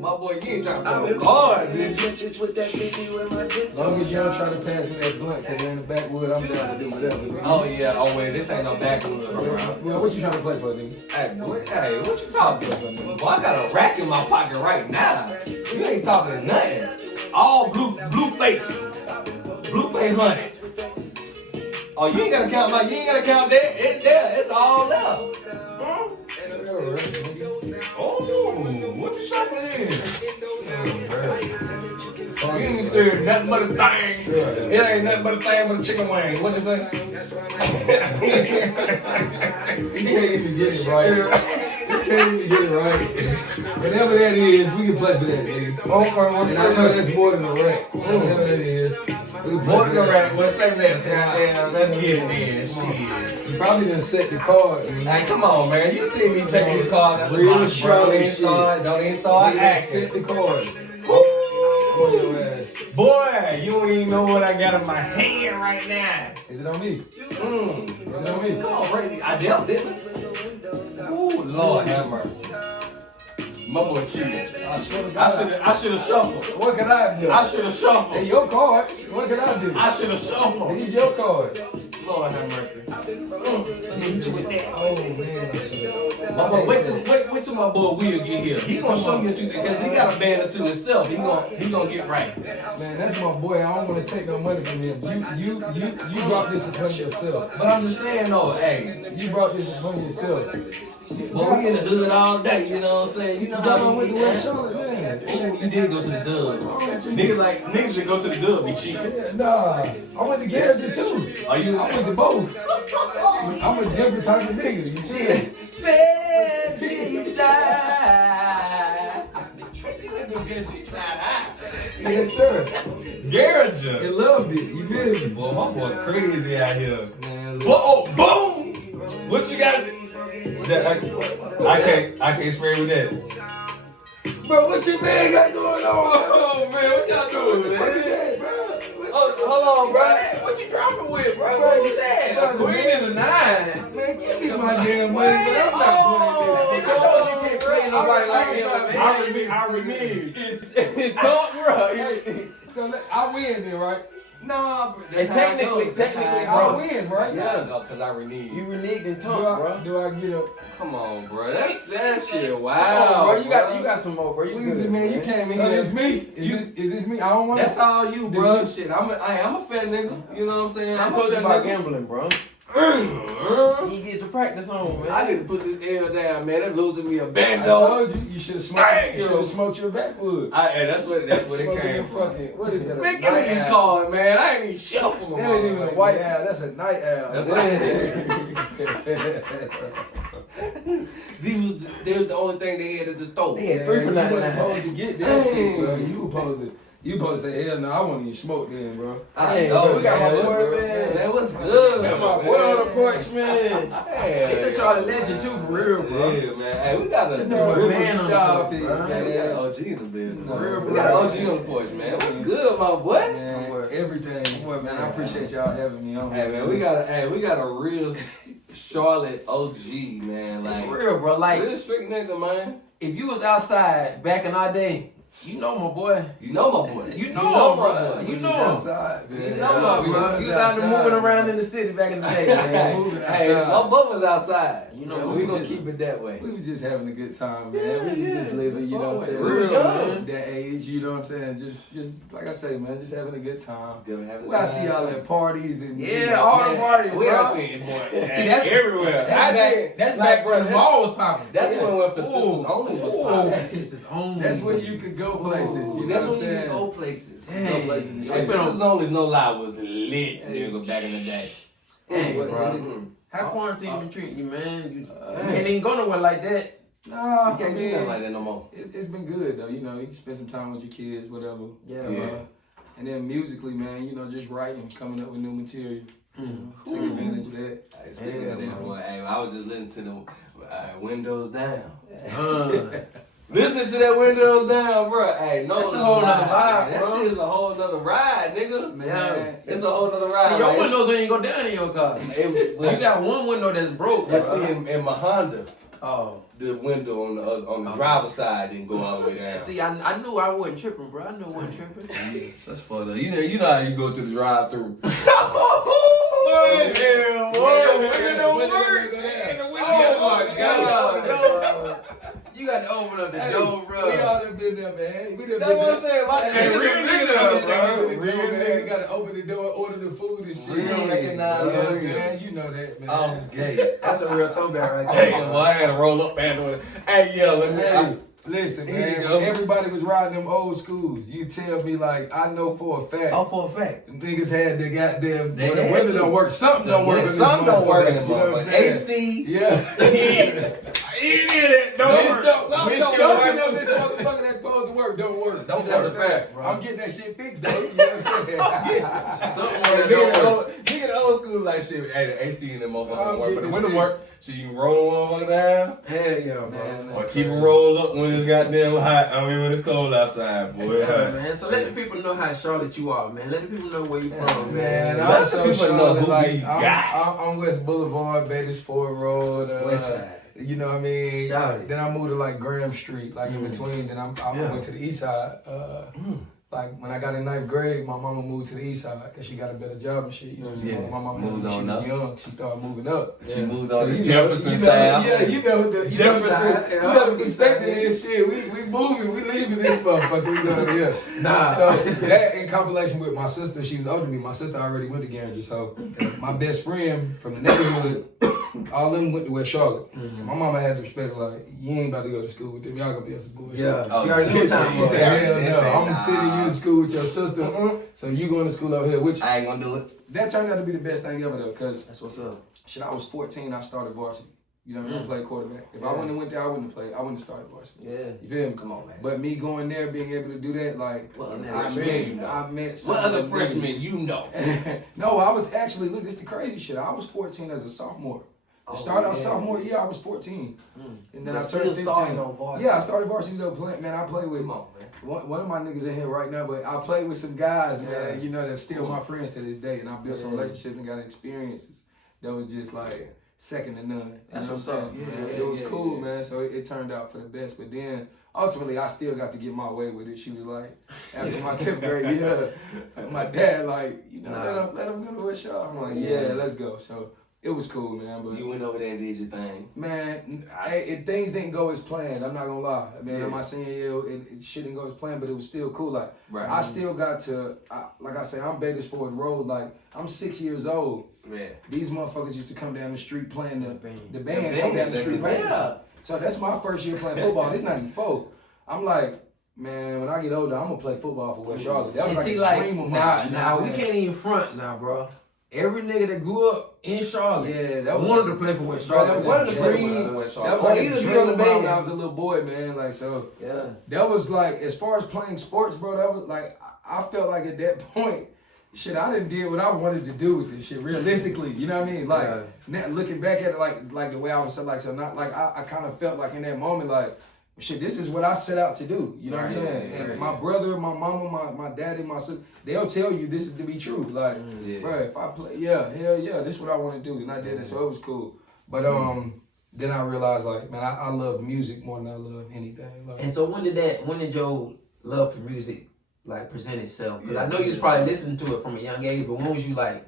My boy, you ain't trying to play no cards, is you? Long as y'all try to pass me that blunt, cause in the backwood, I'm down to do whatever. Oh yeah, oh wait, this ain't no backwood, bro. Well, what you trying to play for, nigga? Hey, boy, hey, what you talking about? Boy, I got a rack in my pocket right now. You ain't talking nothing. All blue face honey. Oh, you ain't gotta count that. It's there. It's all there. Huh? Oh, what you shopping in? You ain't said nothing but a thing. It ain't nothing but a thing but a chicken wing. What you say? You can't even get it right. Whatever that is, we can play for that, nigga. And I know that's more than a rack. Whatever that is. More than a rack. Well, say that. Let's get it in. Shit. You probably done set the card. Hey, come on, man. You see me taking this card out the Real box, bro. Don't even start acting. Set the card. Woo! On your ass. Boy, you don't even know what I got in my hand right now. Is it on me? Is it on me? Come on, Brady. I dealt, didn't I? Ooh, Lord have mercy. My boy cheated. I should have shuffled. What can I do? I should have shuffled. Hey, your cards. What can I do? I should have shuffled. These your cards. Lord have mercy. Oh man, My boy, wait till my boy Will get here. He gonna show you because he got a band or two himself. He gonna get right. Man, that's my boy. I don't want to take no money from him. You brought this upon yourself. But I'm just saying though, hey, You brought this upon yourself. but we in the hood all day, you know what I'm saying? You know how I went we to West Charlotte, man. Ooh, you did go to the dub. Niggas that go to the dub be cheap. Nah, I went to Garrison too. Are you? I went to both. I'm a different type of nigga. You feel? Yes, sir. Garage. They loved it. You feel me? Boy, my boy crazy out here. Man, Boom! What you got? I can't spray with that. bro, what you man got going on? Oh man, what y'all doing, What is man? that, bro? Hold on, bro. What you dropping with, bro? What was that? A queen and a 9. Man, give me my damn money, but I'm not playing this. I told you can't play nobody like him, man. I renege. It's talk, bro. So I win then, right? Nah, bro. And technically, I win, right? Yeah, because I renege. You reneged and talk, bro. Do I get a? Come on, bro. That shit. Wow, Bro, you got some more, bro. You Easy, good, man. You came in So here. it's me. Is this me? I don't want. That's all you, bro. Shit, I'm a fat nigga. You know what I'm saying? I told you about gambling, bro. You get to practice on, man. I need to put this L down, man. That's losing me a I bando. told you should have smoked. You should have smoked your backwood. Hey, that's what it Smoking came your from. fucking. What is that? Man, give me these cards, man. I ain't even shuffle them. That ain't even a white owl. That's a night owl. That's They was the only thing they had at the store. They had 3 for You wasn't supposed to $99. get that shit, bro. You supposed to say, hell no, I won't even smoke then, bro. I know, we got my man. boy, man. That was good. Got my boy on the porch, man. Hey, It's a Charlotte legend too, for real, bro. Yeah, man. Hey, we got a No, we man on the stop porch, it, bro. got an OG in the building. For real, We for got an real. OG on the porch, man. What's good, my boy? Man, everything. Man, I appreciate y'all having me on. Hey, man, we got a real Charlotte OG, man. Like, For real, bro. Like, real strict nigga, man. if you was outside back in our day, you know my boy. You know my boy. You know him, bro. boy. You know him. Outside, man. You know my bro. You was out there moving around in the city back in the day, man. Moving Hey, outside. my boy was outside. You know, Yeah, we gonna keep it that way. We was just having a good time, man. Yeah, we was just living, you know what I'm saying? We was Real, young. man. That age, you know what I'm saying? Just like I say, man, just having a good time. Good having We gotta see y'all at parties and Yeah, all the parties, We bro. done seen it, boy. See, that's everywhere. That's back when the ball was popping. That's when for sisters only was popping. That's sisters only. That's where you could go places. You know That's what when I'm you saying? can go places. Hey. Go places and Like shit. sisters only, no lie, was lit, nigga, back in the day. Hey, What, bro. bro? How quarantine been treating you, man? You can't even go nowhere like that. Nah, You can't do nothing like that no more. it's been good though. You know, you can spend some time with your kids, whatever. Yeah, And then musically, man, you know, just writing, coming up with new material. You know, take advantage of that. Hey, speaking of that, boy, hey, I was just listening to the Windows Down. Listen to that Windows Down, bro. Hey, no, That's a whole nother vibe, That bro. shit is a whole nother ride, nigga. Man, It's a whole nother ride. See, your Like, windows ain't go down in your car. Well, You got one window that's broke. let's see in my Honda. Oh. the window on the driver's side didn't go all the way down. See, I knew I wasn't tripping, bro. I knew I wasn't tripping. That's funny. You know how you go to the drive-through. It don't work. Oh my God. You got to open up the door, bro. We all done been there, man. We done That's been what I'm saying. You gotta open the door, order the food and shit. Real recognize man. You know that, man. I'm gay. That's a real throwback right Hey, there. well, I had to roll up and do it. Hey, yeah, let me. Listen, Here you man, go. everybody was riding them old schools. You tell me, like, I know for a fact. Oh, for a fact. Them niggas had the goddamn, They well, the had weather to. don't work. Something don't work. Something don't work in the You know what I'm motherfucker. saying? AC. Yeah. Idiot. Don't work. Something Something of this motherfucker that's supposed to work don't work. Don't You know work. what I'm saying? Bro. I'm getting that shit fixed, though. You know what I'm saying? Something that don't work. Nigga, the old school like shit. Hey, the AC in that motherfucker don't work, but the window getting work. So you can roll one motherfucker down, Hell yeah, bro. Man, or keep them rolled up when it's goddamn hot. I mean, when it's cold outside, boy. Yeah, man. So let the people know how Charlotte you are, man. Let the people know where you from, Man, man. I'm Let the so people know Charlotte, who like, we got. I'm West Boulevard, Beatties Ford Road. West side. You know what I mean? Shout it. Then I moved to like Graham Street, like in between. Then I went to the east side. Like when I got in 9th grade, my mama moved to the east side because she got a better job and shit. You know what I'm saying? Yeah. My mama Moved when on she was up. young, she started moving up. She moved So on the you know- Jefferson you know- style. Yeah, you know the Jefferson. You know the perspective and shit. We moving, we leaving this motherfucker. We going here. Nah. So that in combination with my sister, she was older than me. My sister already went to Garringer, so my best friend from the neighborhood, all of them went to West Charlotte. So my mama had to respect, like, you ain't about to go to school with them. Y'all gonna be on some bullshit. Yeah, Oh, she already knew time. She said, hell no, said, I'm gonna send you to school with your sister. So you going to school over here, which I ain't gonna do it. that turned out to be the best thing ever though, cause That's what's up. shit, I was 14, I started varsity. You know, I didn't play quarterback. If I wouldn't have went there, I wouldn't have played. I wouldn't have started varsity. Yeah. You feel me? Come on, man. But me going there, being able to do that, like, What other I freshmen you met know? some What other of the freshmen you know? niggas. No, I was actually, look, this the crazy shit. I was 14 as a sophomore. I started out sophomore year, I was 14. And then But I still turned 15. starting on varsity. Yeah, I started varsity though. Man, I played with Come on, man. one of my niggas in here right now, but I played with some guys, man, you know, that's still my friends to this day. And I built some relationships and got experiences that was just like second to none. That's you know what's what I'm up. saying? Yeah, So yeah, it was yeah, cool, yeah. man. So it turned out for the best. But then ultimately, I still got to get my way with it. She was like, after my 10th grade year, my dad, like, you know, let him go to West Shore. I'm like, yeah, let's go. So it was cool, man. But You went over there and did your thing. man, things didn't go as planned. I'm not gonna lie. I mean, in my senior year, it shit didn't go as planned, but it was still cool. Like, Right. I still got to, like I say, I'm Beatties Ford Road. Like, I'm 6 years old. Yeah. These motherfuckers used to come down the street playing the band, The come down band, the street yeah. practicing. So that's my first year playing football. This 94. I'm like, man, when I get older, I'm gonna play football for West Charlotte. That was And like see, a like, dream of mine. nah, you know what I'm we saying? can't even front now, bro. Every nigga that grew up in Charlotte Yeah, that was wanted to play for West Bro, Charlotte. that was One a of the dream. dreams. That was Oh, like either a be dream on the of mine band. when I was a little boy, man. Like, so Yeah. that was like, as far as playing sports, bro, that was like, I felt like at that point, shit, I didn't did what I wanted to do with this shit, realistically. You know what I mean? Like, now, looking back at it, like the way I was so, like, so not, like, I kind of felt like in that moment, like, shit, this is what I set out to do. You know what I'm saying? And my brother, my mama, my daddy, my sister, they'll tell you this is to be true. Like, bro, if I play, hell yeah, this is what I want to do. And I did it, so it was cool. But then I realized, like, man, I love music more than I love anything. Like, And so when did your love for music like present itself? Because I know you was probably listening to it from a young age, but when was you like,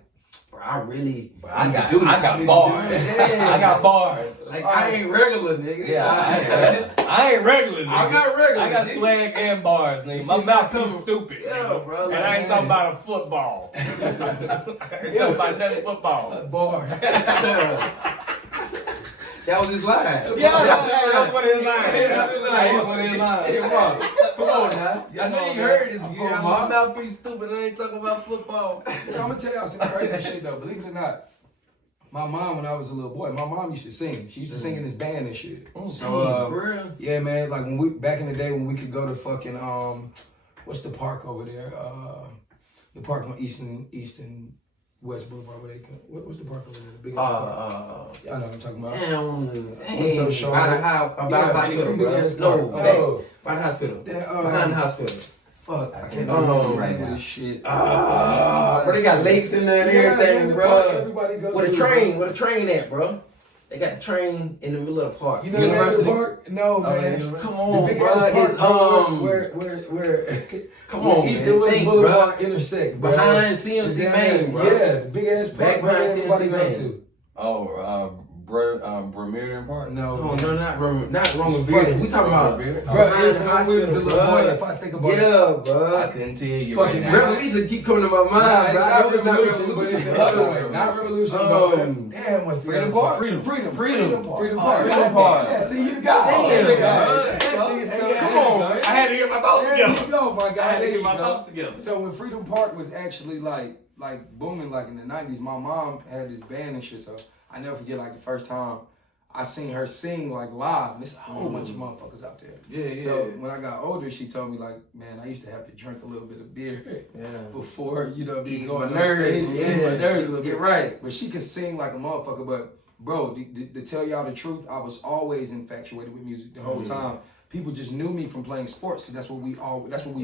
bro, I really I need got to do this bars. shit. I got bars. Like, I ain't regular, nigga. Yeah, I ain't regular, nigga. I'm not regular, I got nigga. swag and bars, nigga. My Shit mouth not is coming. stupid, Yeah, nigga. bro, And like, I ain't talking man. about a football. I ain't talking about nothing football. bars. That was his line. Yeah, that's what his line. That's what his line. Hey, Mark, come on now. I know you heard this before, Yeah, my Mark. mouthpiece stupid. I ain't talking about football. I'm gonna tell y'all some crazy shit though. Believe it or not, my mom, when I was a little boy, my mom used to sing. She used to sing in this band and shit. So For real? yeah, man. Like when we back in the day when we could go to fucking what's the park over there? The park on Eastern West Boulevard. Where they go. What's the park over there? The big Y'all know what I'm talking about. What's so short? By the hospital, big bro. ass No, park. Oh. by the hospital. That, Behind the hospital. Fuck, I can't Oh, remember the right name of now. this shit. Bro, they got lakes in there and Yeah, everything, man, the bro. park everybody goes Where the to, train? bro. Where the train at, bro? They got the train in the middle of the park. You know University Park? No, man. Come on, the big bro. ass park, It's where come on, East man. and West Think, Boulevard intersect, bro. Behind CMC Main, bro. Yeah, the big ass park. Back behind everybody CMC go Main. to. Bermudian Park? No, No, not Roman Beard. We talking about bro. behind It's the when we was a hospital, little boy. bro. If I think about it. Yeah, bro. I couldn't tell you Fucking right now. Revolution keep coming to my mind, Nah, bro. I know it's not Revolution, but it's the other way. Not Revolution, but damn, what's Freedom Park? Freedom Park. Freedom Park. Yeah, see, you got Come on, man. I had to get my thoughts There you together. go, my I guy. had to There get you my go. thoughts together. So when Freedom Park was actually like booming like in the 90s, my mom had this band and shit. So I never forget like the first time I seen her sing like live. And there's a whole bunch of motherfuckers out there. Yeah. So when I got older, she told me like, man, I used to have to drink a little bit of beer before, you know, Ease going my on nerves. stage. Ease my nerves a little Get bit. right. But she could sing like a motherfucker. But bro, to tell y'all the truth, I was always infatuated with music the whole time. People just knew me from playing sports because that's what we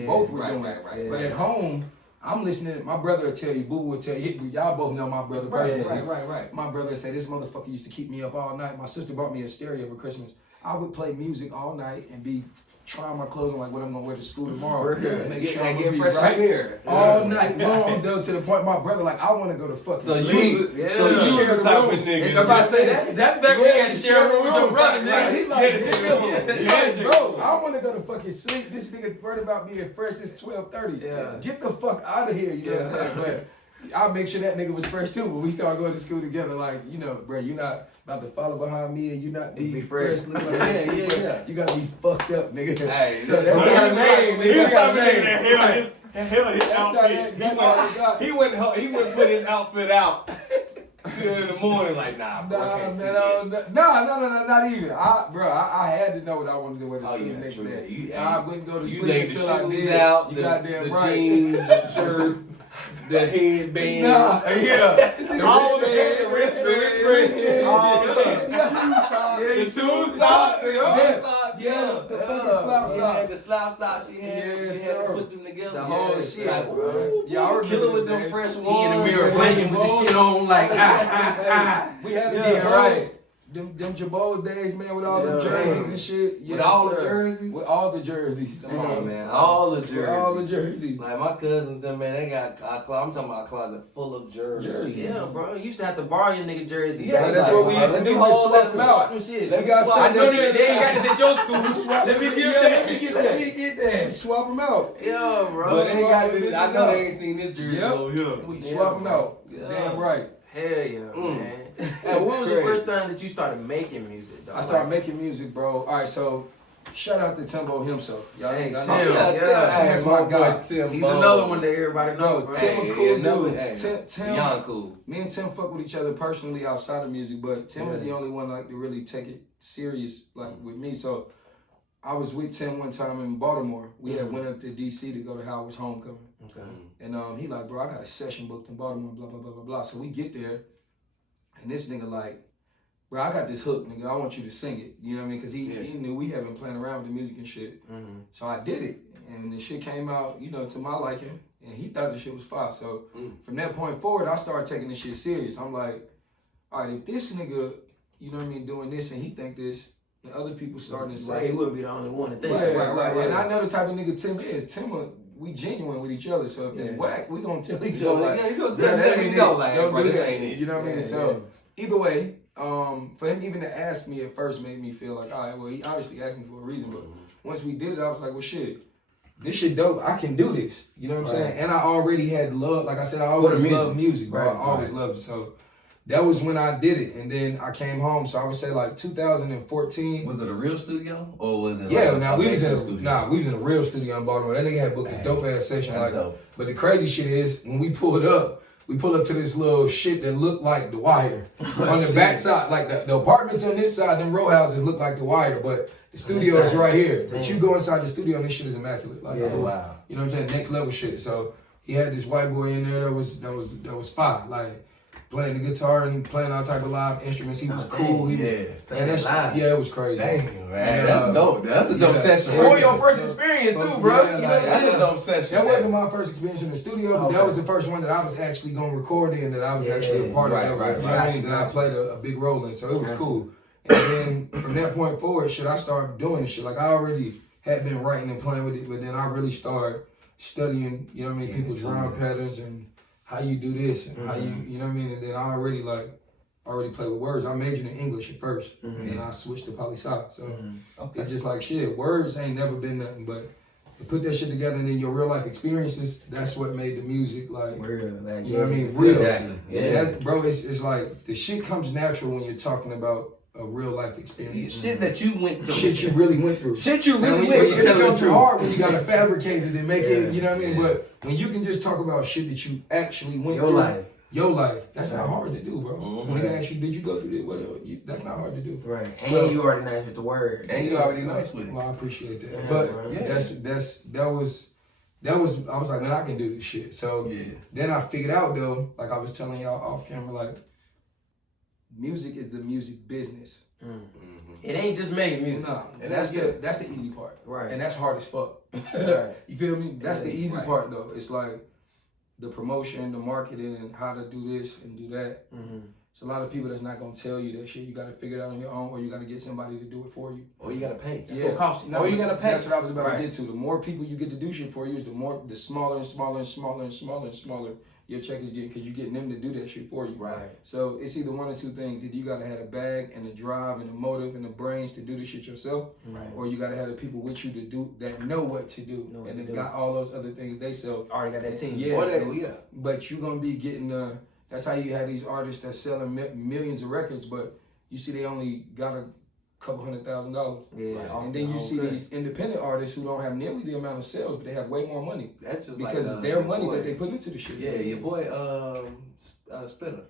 both were doing. Right. But at home, I'm listening. My brother will tell you, Boo will tell you. Y'all both know my brother personally. Right. My brother said this motherfucker used to keep me up all night. My sister bought me a stereo for Christmas. I would play music all night and be trying my clothes on like what I'm gonna wear to school tomorrow. Make sure I'm gonna be right here. all night long, though, to the point my brother like I want to go to fucking So sleep. you So share the type of And nigga. I'm about to say that's back when you had to share a room with your brother, Right, he nigga. like, Yeah, He's like, bro, I want to go to fucking sleep. This nigga worried about being fresh. It's 12:30. Yeah. Get the fuck out of here. You know what I'm saying? But I'll make sure that nigga was fresh too. When we start going to school together, like, you know, bro, you not about to follow behind me and you not be fresh. Look like Yeah. You gotta be fucked up, nigga. Hey, so that's that's how how the name. He was got talking name. that hell his outfit. That's how they got. He wouldn't put his outfit out till in the morning. Like, nah, bro, I can't see this. No, not even. I had to know what I wanted to wear to Oh, school yeah, the next true, day. yeah. I wouldn't go to You sleep laid the until I shoes did. out, You the goddamn right. jeans, the shirt, the headband. Nah. Yeah. All the wristbands, all yeah. that. Yeah. The two socks. Yeah. The fucking slap You socks. had the slap socks. You had Yes, to sir. put them together. The whole Yeah, shit, like, bro. ooh, Yeah, I remember killer with them them days. fresh He ones. in the mirror blinking with the shit on like We had the Yeah, Jabos. right. Them Jabos days, man, with all the Yeah. jerseys and shit. With Yes, all the sir. jerseys? With all the jerseys. Come on, man. All the With all the jerseys. jerseys. Like my cousins, them man, they got I'm talking about a closet full of jerseys. Yeah, bro. You used to have to borrow your nigga jersey. Yeah, bro. that's what we used to let do. me We hold swap that them out. Them shit. They got I some know that- they ain't got this at your school. Swap Let me them. get Yeah, that. let me get that. Let me get that. Swap them out. Yo, bro. But they got this, I know out. they ain't seen this jersey Yep. over here. We Yeah, swap them bro. out. Yeah. Damn right. Hell yeah, man. So That's when was the crazy. first time that you started making music, though? I started making music, bro. All right, so shout out to Timbo himself. Y'all Hey, y'all Tim. know Yeah, Tim's my guy. Tim He's Bo. another one that everybody No, knows, bro. Tim Hey, a cool another- dude. hey, Tim, Beyond cool. me and Tim fuck with each other personally outside of music, but Tim is the only one like to really take it serious, like with me. So I was with Tim one time in Baltimore. We had went up to DC to go to Howard's homecoming. Okay. And he like, bro, I got a session booked in Baltimore, blah, blah, blah, blah, blah. So we get there, and this nigga like, bro, I got this hook, nigga. I want you to sing it. You know what I mean? Because he knew we had been playing around with the music and shit. Mm-hmm. So I did it, and the shit came out, you know, to my liking, and he thought the shit was fire. So from that point forward, I started taking this shit serious. I'm like, all right, if this nigga, you know what I mean, doing this, and he think this, and other people starting to Right, say, he wouldn't be the only one to think. right. And I know the type of nigga Tim is. Tim, we genuine with each other. So if it's whack, we gonna tell each other. Like, Yeah, you gonna "Bro, tell that me ain't no, it. like, Don't bro, do this that." ain't it. You know what I mean? Yeah, So either way, for him even to ask me at first made me feel like, all right, well, he obviously asked me for a reason. But once we did it, I was like, well, shit, this shit dope. I can do this. You know what I'm saying? And I already had love. Like I said, I always loved music, bro. I always loved it. So that was when I did it. And then I came home. So I would say like 2014. Was it a real studio or was it? Yeah, like now a we was in basement we was in a real studio in Baltimore. That nigga had booked a dope ass session. That's Like, dope. but the crazy shit is when we pulled up to this little shit that looked like The Wire. On the back side, like the apartments on this side, them row houses look like The Wire, but the studio is right here. But you go inside the studio and this shit is immaculate. Like, Wow. you know what I'm saying? Next level shit. So he had this white boy in there that was fire. Like, playing the guitar and playing all type of live instruments. He was cool. He was, Playing it live. Yeah, it was crazy. Dang, man, that's dope. That's a dope session. For your first experience too, bro. Yeah, You know what I'm That's saying? a dope session. That wasn't my first experience in the studio, but that was the first one that I was actually going to record in, that I was actually a part of. You know what I mean? That I played a big role in, so it was cool. And then from that point forward, I started doing this shit. Like, I already had been writing and playing with it, but then I really started studying, you know what I mean, people's rhyme patterns and how you do this and how you know what I mean? And then I already play with words. I majored in English at first, and then I switched to poli-sci. So it's just like shit. Words ain't never been nothing, but you put that shit together and then your real life experiences, that's what made the music like, Real, like, you know what I mean? Real. Exactly. Yeah. Bro, it's like the shit comes natural when you're talking about a real life experience. Shit that you went through. Shit you really went through. Shit you And really when went it through. becomes hard when you gotta fabricate it and make it, you know what I mean? But when you can just talk about shit that you actually went through. Your life. That's not hard to do, bro. When they ask you, did you go through this? Whatever. That's not hard to do. Right. And So, you already nice with the word. And you already nice with it. Well, I appreciate that. Yeah, But bro. that was I was like, man, I can do this shit. So then I figured out though, like I was telling y'all off camera, like music is the music business. It ain't just making music. No, And that's the easy part. Right. And that's hard as fuck. Right. You feel me? That's the easy Right. part though. It's like the promotion, the marketing, and how to do this and do that. It's a lot of people that's not gonna tell you that shit. You gotta figure it out on your own, or you gotta get somebody to do it for you. Or you gotta pay. That's what costs you. No, Or you gotta pay. That's what I was about Right. to get to. The more people you get to do shit for you, is the smaller and smaller and smaller and smaller and smaller your check is getting, because you're getting them to do that shit for you. Right. So it's either one or two things. Either you gotta have a bag and the drive and the motive and the brains to do the shit yourself, or you gotta have the people with you to do that know what to do, and they got all those other things they sell. Already got that team. Yeah. But you're gonna be getting that's how you have these artists that selling millions of records, but you see they only got a couple $100,000. Yeah. And then you see these independent artists who don't have nearly the amount of sales, but they have way more money. That's just because it's their money that they put into the shit. Yeah, your boy Spitter.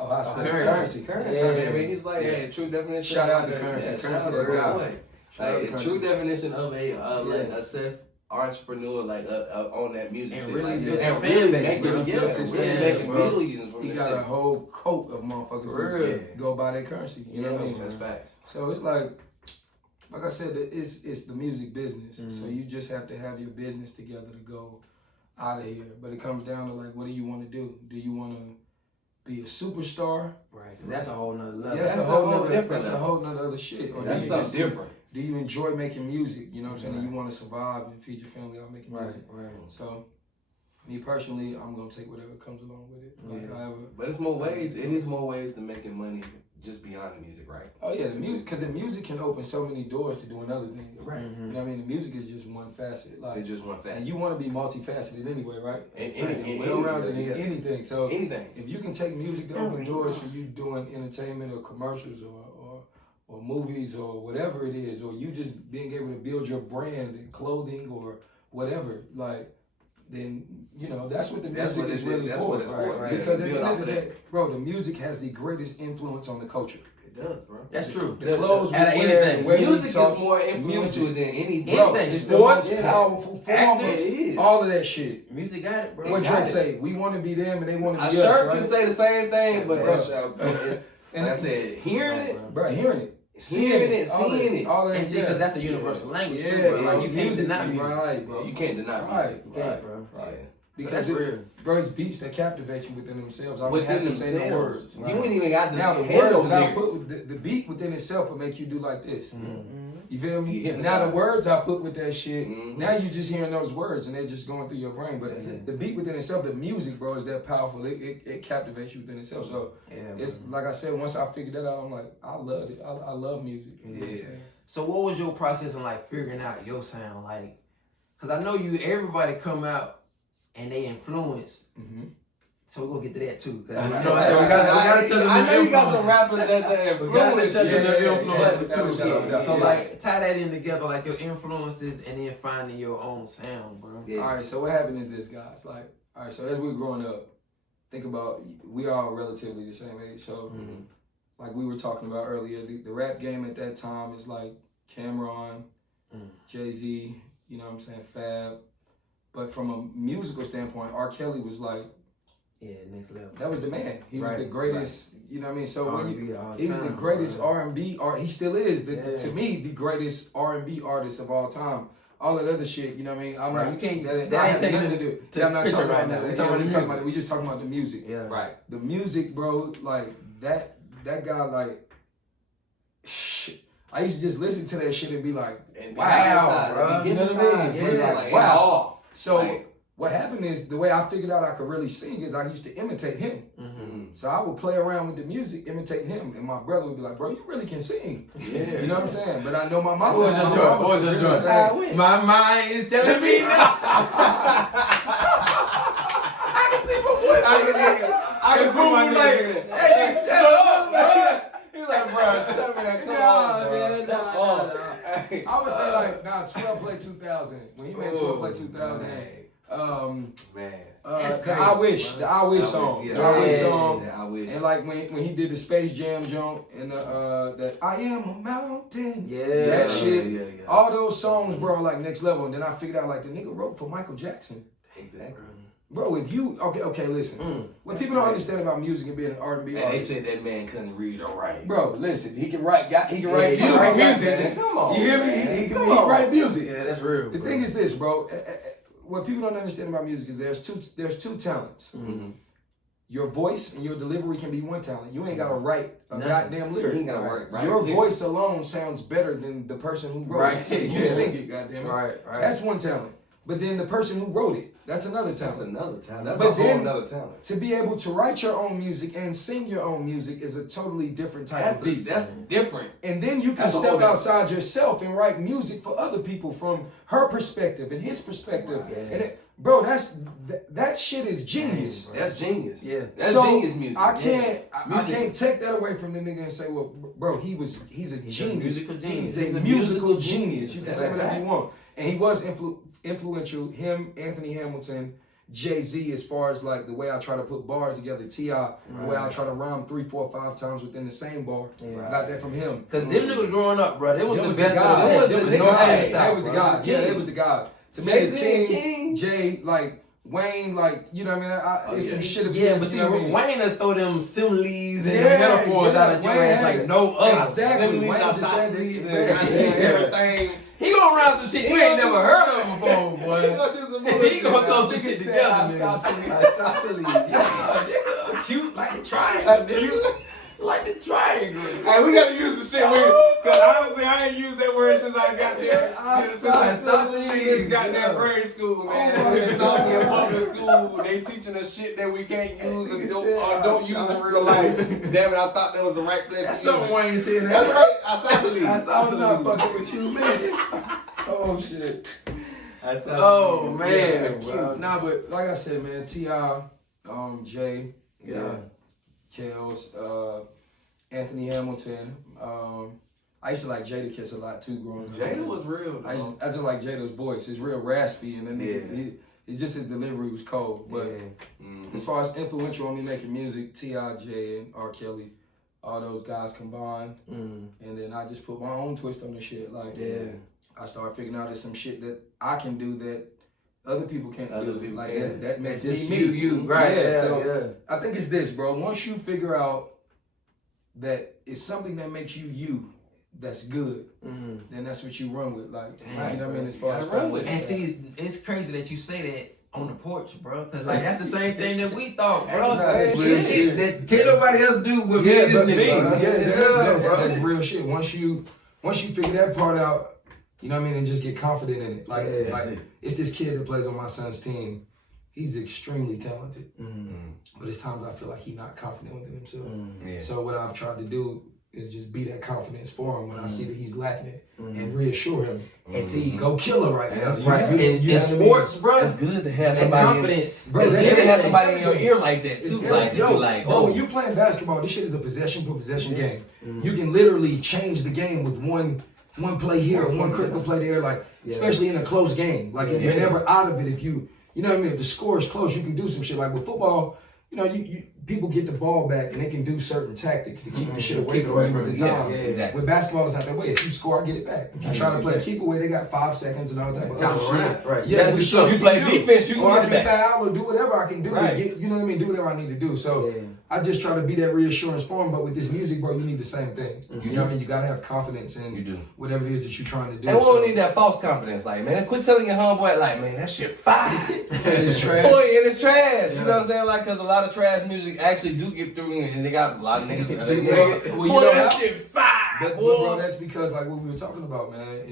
Oh, I spent Currency. Currency. I mean, he's like, hey, true definition. Shout out to like Currency. Shout out Currency, to real guy. boy. Shout out to Like, Currency. true definition of a self entrepreneur, like on that music And shit, really like built that. his And fan really base, making, bro. really Yeah, making bro. millions from He this got shit. a whole coat of motherfuckers who go buy their currency. You know what I mean? That's facts. So it's like I said, it's the music business. So you just have to have your business together to go out of here. But it comes down to like, what do you want to do? Do you want to be a superstar? Right. That's a whole nother level. Yeah, that's a whole nother other shit. Or That's do you something different. Do you enjoy making music? You know what I'm saying? And you want to survive and feed your family out making music. Right. So, me personally, I'm gonna take whatever comes along with it. Like, But it's more ways. It is more ways to making money just beyond the music, right? Oh yeah, the music, because the music can open so many doors to doing other things. Right. You know what I mean? The music is just one facet. Like, It's just one facet. and you want to be multifaceted anyway, right? And well-rounded in anything. So anything. if you can take music to open doors for you doing entertainment or commercials or movies or whatever it is, or you just being able to build your brand in clothing or whatever, like, then, you know, that's what the music is really for. Right. Because at the end of the day, bro, the music has the greatest influence on the culture. It does, bro. That's true. The clothes we out of wear, anything. the way we Music talk, is more influential than anything. Bro, Anything. it's Sports, the most powerful form actors, of all of that shit. Music got it, bro. What got Drake it. say? We want to be them and they want to A be shirt us, right? can say the same thing, but Bro. like I said, hearing it, Bro, hearing it. seeing it, all of And that, see, because that's a universal language too, Yeah, bro. Like, you can't deny music. Right, bro. you can't deny music. Right, bro. Right. Because Because that's real. bro, it's beats that captivate you within themselves. I don't have Within to say the themselves. words. You ain't even got Now the handle words that I lyrics. put, the beat within itself will make you do like this. You feel me? You hypnotize. Now the words I put with that shit, Mhm. now you just hearing those words and they're just going through your brain. But That's it. the beat within itself, the music, bro, is that powerful. It captivates you within itself. So it's like I said, once I figured that out, I'm like, I love it. I love music. You know what I'm saying? So what was your process in like figuring out your sound? Like, cause I know everybody come out and they influence. So we're gonna get to that too. 'Cause you know what I'm saying? We gotta touch on I the know you got some influence. rappers that We gotta touch on the Yeah, influences yeah, too. yeah. So like tie that in together, like your influences and then finding your own sound, bro. Yeah. All right, so what happened is this, guys. Like, all right, so as we're growing up, think about, we all relatively the same age. So, like we were talking about earlier, the rap game at that time is like Cameron, Jay-Z, you know what I'm saying, Fab. But from a musical standpoint, R. Kelly was like, Yeah, next level. That was the man. He was Right, the greatest. You know what I mean? So when R&B all he was the time, greatest bro. R&B art. He still is. Yeah. To me, the greatest R&B artist of all time. All that other shit, you know what I mean? I'm Right, not. you can't- That that I ain't have taking nothing it to do. to Yeah, I'm not picture talking right about now. that. We talking about the We music. about. We just talking about the music. Yeah. Right. The music, bro. Like that guy. Like, shit. I used to just listen to that shit and be like, And Wow, bro. You know what I mean? Yeah. Like, Wow. So Like- what happened is the way I figured out I could really sing is I used to imitate him. Mm-hmm. So I would play around with the music, imitating him, and my brother would be like, "Bro, you really can sing." Yeah. You know what I'm saying? But I know my mom. What was your joint? What was your joint? I win. My mind is telling me now. I can see my voice. I can see my like, nigga. hey, shut up, bro. He's like, bro, shut me that. Come Nah, on, bro. man, nah. Hey. I would say like, 12 play 2000. When he made 12 play 2000, Man. That's the crazy, I Wish, bro. the I Wish song, Yeah, the I Wish yeah. song. Yeah, I wish. And like when he did the Space Jam joint and the I Am a Mountain, Yeah. that shit, Yeah. all those songs, bro, like next level. And then I figured out like the nigga wrote for Michael Jackson, Exactly. bro. If you okay, listen, what That's people don't crazy. understand about music and being an R&B And they artist, said that man couldn't read or write. bro, listen, he can write, he can write he can music, write music, goddamn man. it. Come on, You hear me? man. He Come can on. write music. Yeah, that's real. The thing is this, bro. What people don't understand about music is there's two talents. Mm-hmm. Your voice and your delivery can be one talent. You ain't gotta write a goddamn lyric. You ain't gotta work, right? Your Yeah. voice alone sounds better than the person who wrote Right. it. You Yeah. sing it, goddamn it. Right. That's one talent. But then the person who wrote it, that's another That's talent. another talent. That's But a whole then- another talent. To be able to write your own music and sing your own music is a totally different type of beast. That's different. And then you can That's a step whole different- outside yourself and write music for other people from her perspective and his perspective. Wow. Yeah. And bro, that shit is genius. That's genius. Yeah. That's So, genius music. I can't Music. I can't take that away from the nigga and say, well, bro, he's a genius. musical genius. He's He's a a musical musical genius. You can genius. say whatever you Facts. want. And he was influential. Him, Anthony Hamilton, Jay-Z, as far as like the way I try to put bars together, T.I., the way I try to rhyme 3, 4, 5 times within the same bar. Yeah. I got that from him. Cause them niggas growing up, bro, they was Them the best guys. of the best. Them Them was the North and guys. South, They was the bro. guys. Yeah, they was the guys. To me, Jay-Z, King, King. Jay, like Wayne, like you know what I mean. It's some shit of Yeah, his, but see, you know what I mean? Wayne will throw them similes and Yeah, metaphors yeah, out of your Wayne ass had like it. no other. Exactly. Wayne Wayne just had isosceles the- and goddamn everything. He gonna rhyme some shit you ain't never heard of before, boy. He gonna do some bullshit. He gonna throw some Nigga shit said together, isosceles. nigga. Yeah, nigga, cute like the triangle, nigga. Like the triangle. Hey, we gotta use the shit weird. Cause honestly, I ain't used that word since I got there. Since Isosceles. goddamn grade school, man. Oh, We been talking in public school. They teaching us shit that we can't use and don't use in real life. Damn it, I thought that was the right place That's to use something it. Wayne said. That's right, isosceles. I'm not fucking with you, man. Oh shit. Oh man, bro. Nah, but like I said, man, T.I., Jay, Yeah. Kels, Anthony Hamilton. I used to like Jadakiss a lot too growing up. Jada was real, I though. just like Jada's voice. It's real raspy, and then Yeah. it just his delivery was cold. But as far as influential on me making music, T.I., Jay, and R. Kelly, all those guys combined, and then I just put my own twist on the shit. Like, I started figuring out there's some shit that I can do that other people can't Other do. people Like can't. that makes It's me just you, right? Yeah, Yeah, so I think it's this, bro. Once you figure out that it's something that makes you, that's good, then that's what you run with. Like, Damn, you know what I mean? As You far gotta as run with it. And see, it's crazy that you say that on the porch, bro. Cause like that's the same thing that we thought, bro. That's Shit real shit. that can't nobody else do with me. Yeah, This but nigga, me, bro. that's real shit. Once you figure that part out, you know what I mean, and just get confident in it. Like, Yeah, like that's it. it's this kid that plays on my son's team. He's extremely talented, but it's times I feel like he's not confident within himself. Yeah. So what I've tried to do is just be that confidence for him when I see that he's lacking it, and reassure him. And see, Go killer right now. That's You- right you- in you know what I mean? sports, bro. It's good to have That somebody. confidence, Bro, It's that's good to it. have somebody in your ear like that It's too. Like, yo, to be like, bro, oh, when you playing basketball, this shit is a possession per possession game. You can literally change the game with one play here, one critical play there, like especially in a close game. Like you're never out of it if you know what I mean. If the score is close, you can do some shit. Like with football, you know, people get the ball back and they can do certain tactics to keep the shit away from you at the time. Yeah, exactly. With basketball, it's not that way. If you score, I get it back. If you try to play keep away, they got 5 seconds and all type of other shit. Right. Yeah, but so you play defense, you can or get I it can back. foul or do whatever I can do to get, you know what I mean? Do whatever I need to do. So I just try to be that reassurance for him. But with this music, bro, you need the same thing. You know what I mean? You gotta have confidence in whatever it is that you're trying to do. And we don't need that false confidence. Like, man, quit telling your homeboy, like, man, that shit fire. It's trash. Boy, and it's trash. You know what I'm saying? Like, because a lot of trash music actually do get through, and they got a lot of niggas. Well, you boy, know that how? shit fire. But bro, that's because like what we were talking about, man.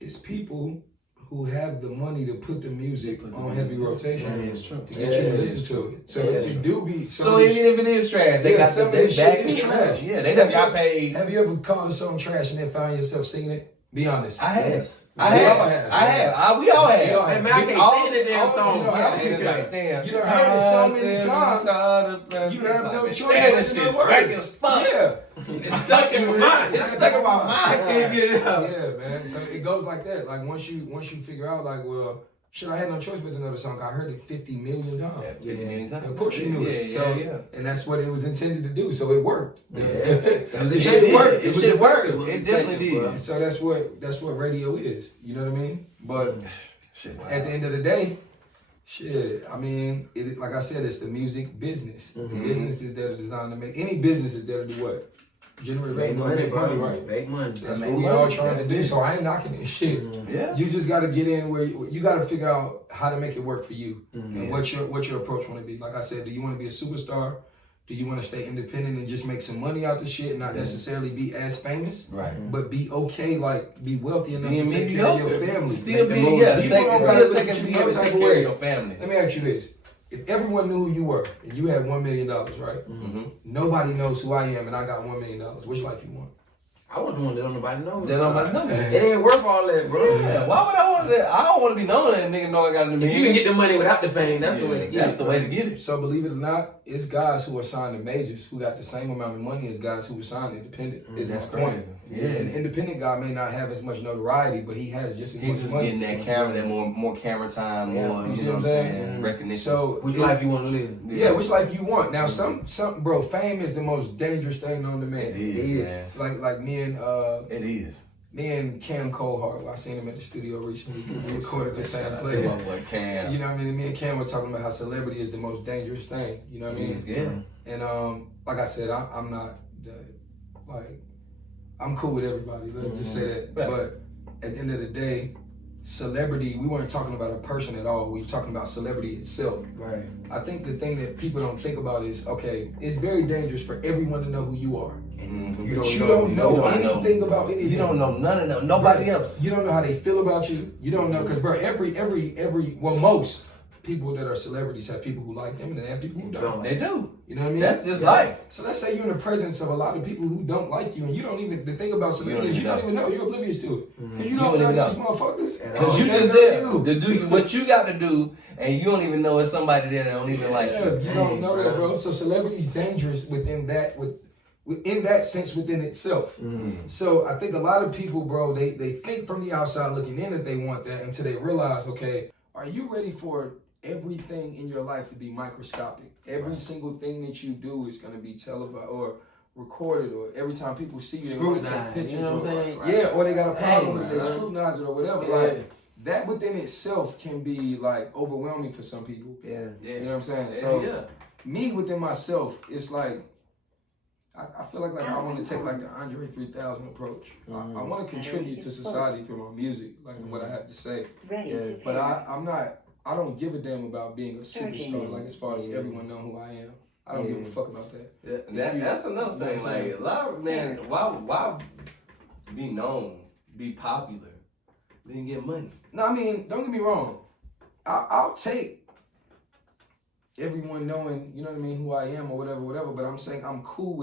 It's people who have the money to put the music on heavy rotation. That is true. To get you to listen to it. So it do be. So even if it is trash, they got some the of this back. shit is trash. Yeah, they done got paid. Have you ever called a song trash and then found yourself singing it? Be honest. I have. Yes. I have. We all have. Hey, man, I can't stand that damn song. Like, damn. You done heard it so many times. You have no choice but to know words. Whack as fuck. Yeah. It's stuck in my mind. It's stuck in my mind. I can't get it out. Yeah, man. So it goes like that. Like once you figure out, like, well, shit, I had no choice but to know the song. I heard it 50 million times. Yeah, 50 million times. Of course you knew it. So, and that's what it was intended to do. So it worked. Yeah. It should work. It should work. It definitely did. So that's what radio is. You know what I mean? But at the end of the day, shit, I mean, like I said, it's the music business. The business is there to design to make. Any business is there to do what? Generate money, right? Make money. That's what we all trying to do. So I ain't knocking this shit. Yeah. You just got to get in where you got to figure out how to make it work for you and what your approach want to be. Like I said, do you want to be a superstar? Do you want to stay independent and just make some money out the shit, and not necessarily be as famous, but be okay, like be wealthy enough to take care of your family? Still taking care of your family. Let me ask you this. If everyone knew who you were and you had $1 million, right? Nobody knows who I am and I got $1 million. Which life you want? I want the one that don't nobody know. That nobody know. It ain't worth all that, bro. Yeah. Why would I want that? I don't want to be known that nigga know I got a million. You can get the money without the fame. That's the way to get it. That's the way to get it. So believe it or not, it's guys who are signed to majors who got the same amount of money as guys who were signed independent. Is That's my point. crazy. Yeah. An independent guy may not have as much notoriety, but he has just as He's much just money. getting that camera, that more camera time, more, you know what I'm saying? Recognition. So which life you want to live? Yeah, which life you want. Now, some bro, fame is the most dangerous thing known to man. It is. Like me and it is. Me and Cam Coldheart, I seen him at the studio recently. We recorded the same place. Cam. You know what I mean? Me and Cam were talking about how celebrity is the most dangerous thing. You know what I mean? Yeah. And like I said, I'm not I'm cool with everybody. Let's just say that. Right. But at the end of the day, celebrity, we weren't talking about a person at all. We were talking about celebrity itself. Right. I think the thing that people don't think about is, okay, it's very dangerous for everyone to know who you are. Mm-hmm. You don't know anything about anything. You don't know none of them. Nobody else. You don't know how they feel about you. You don't know, because bro, most people that are celebrities have people who like them and they have people who don't. They do. You know what I mean? That's just life. So let's say you're in the presence of a lot of people who don't like you, and you don't even, the thing about celebrities, you don't even know. You're oblivious to it. Because you don't know these motherfuckers. Because you just there to do what you got to do, and you don't even know it's somebody there that don't even like you. You don't know that, bro. So celebrity's dangerous within that, in that sense within itself. So I think a lot of people, bro, they think from the outside looking in that they want that until they realize, okay, are you ready for everything in your life to be microscopic? Every single thing that you do is going to be televised or recorded, or every time people see you, they want to take pictures. You know what I'm saying? Yeah, or they got a problem with it, they scrutinize it or whatever. Yeah. Like that within itself can be like overwhelming for some people. Yeah. You know what I'm saying? So me within myself, it's like I feel like I want to take like the Andre 3000 approach. I want to contribute to society through my music, like what I have to say. But I don't give a damn about being a superstar, like as far as everyone know who I am. I don't give a fuck about that. That's another thing. Like a lot of why be known, be popular, then get money? No, I mean, don't get me wrong. I'll take everyone knowing, you know what I mean, who I am or whatever. But I'm saying I'm cool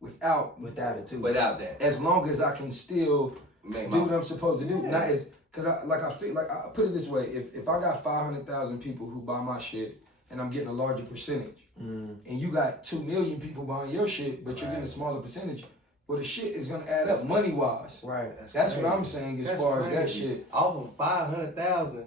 without it too. Without that, as long as I can still do what I'm supposed to do. Yeah. Not as, cause I feel like, I put it this way: if I got 500,000 people who buy my shit and I'm getting a larger percentage, and you got 2 million people buying your shit, but you're getting a smaller percentage, well, the shit is gonna add up money wise. Right. That's what I'm saying as far as that shit. Off of 500,000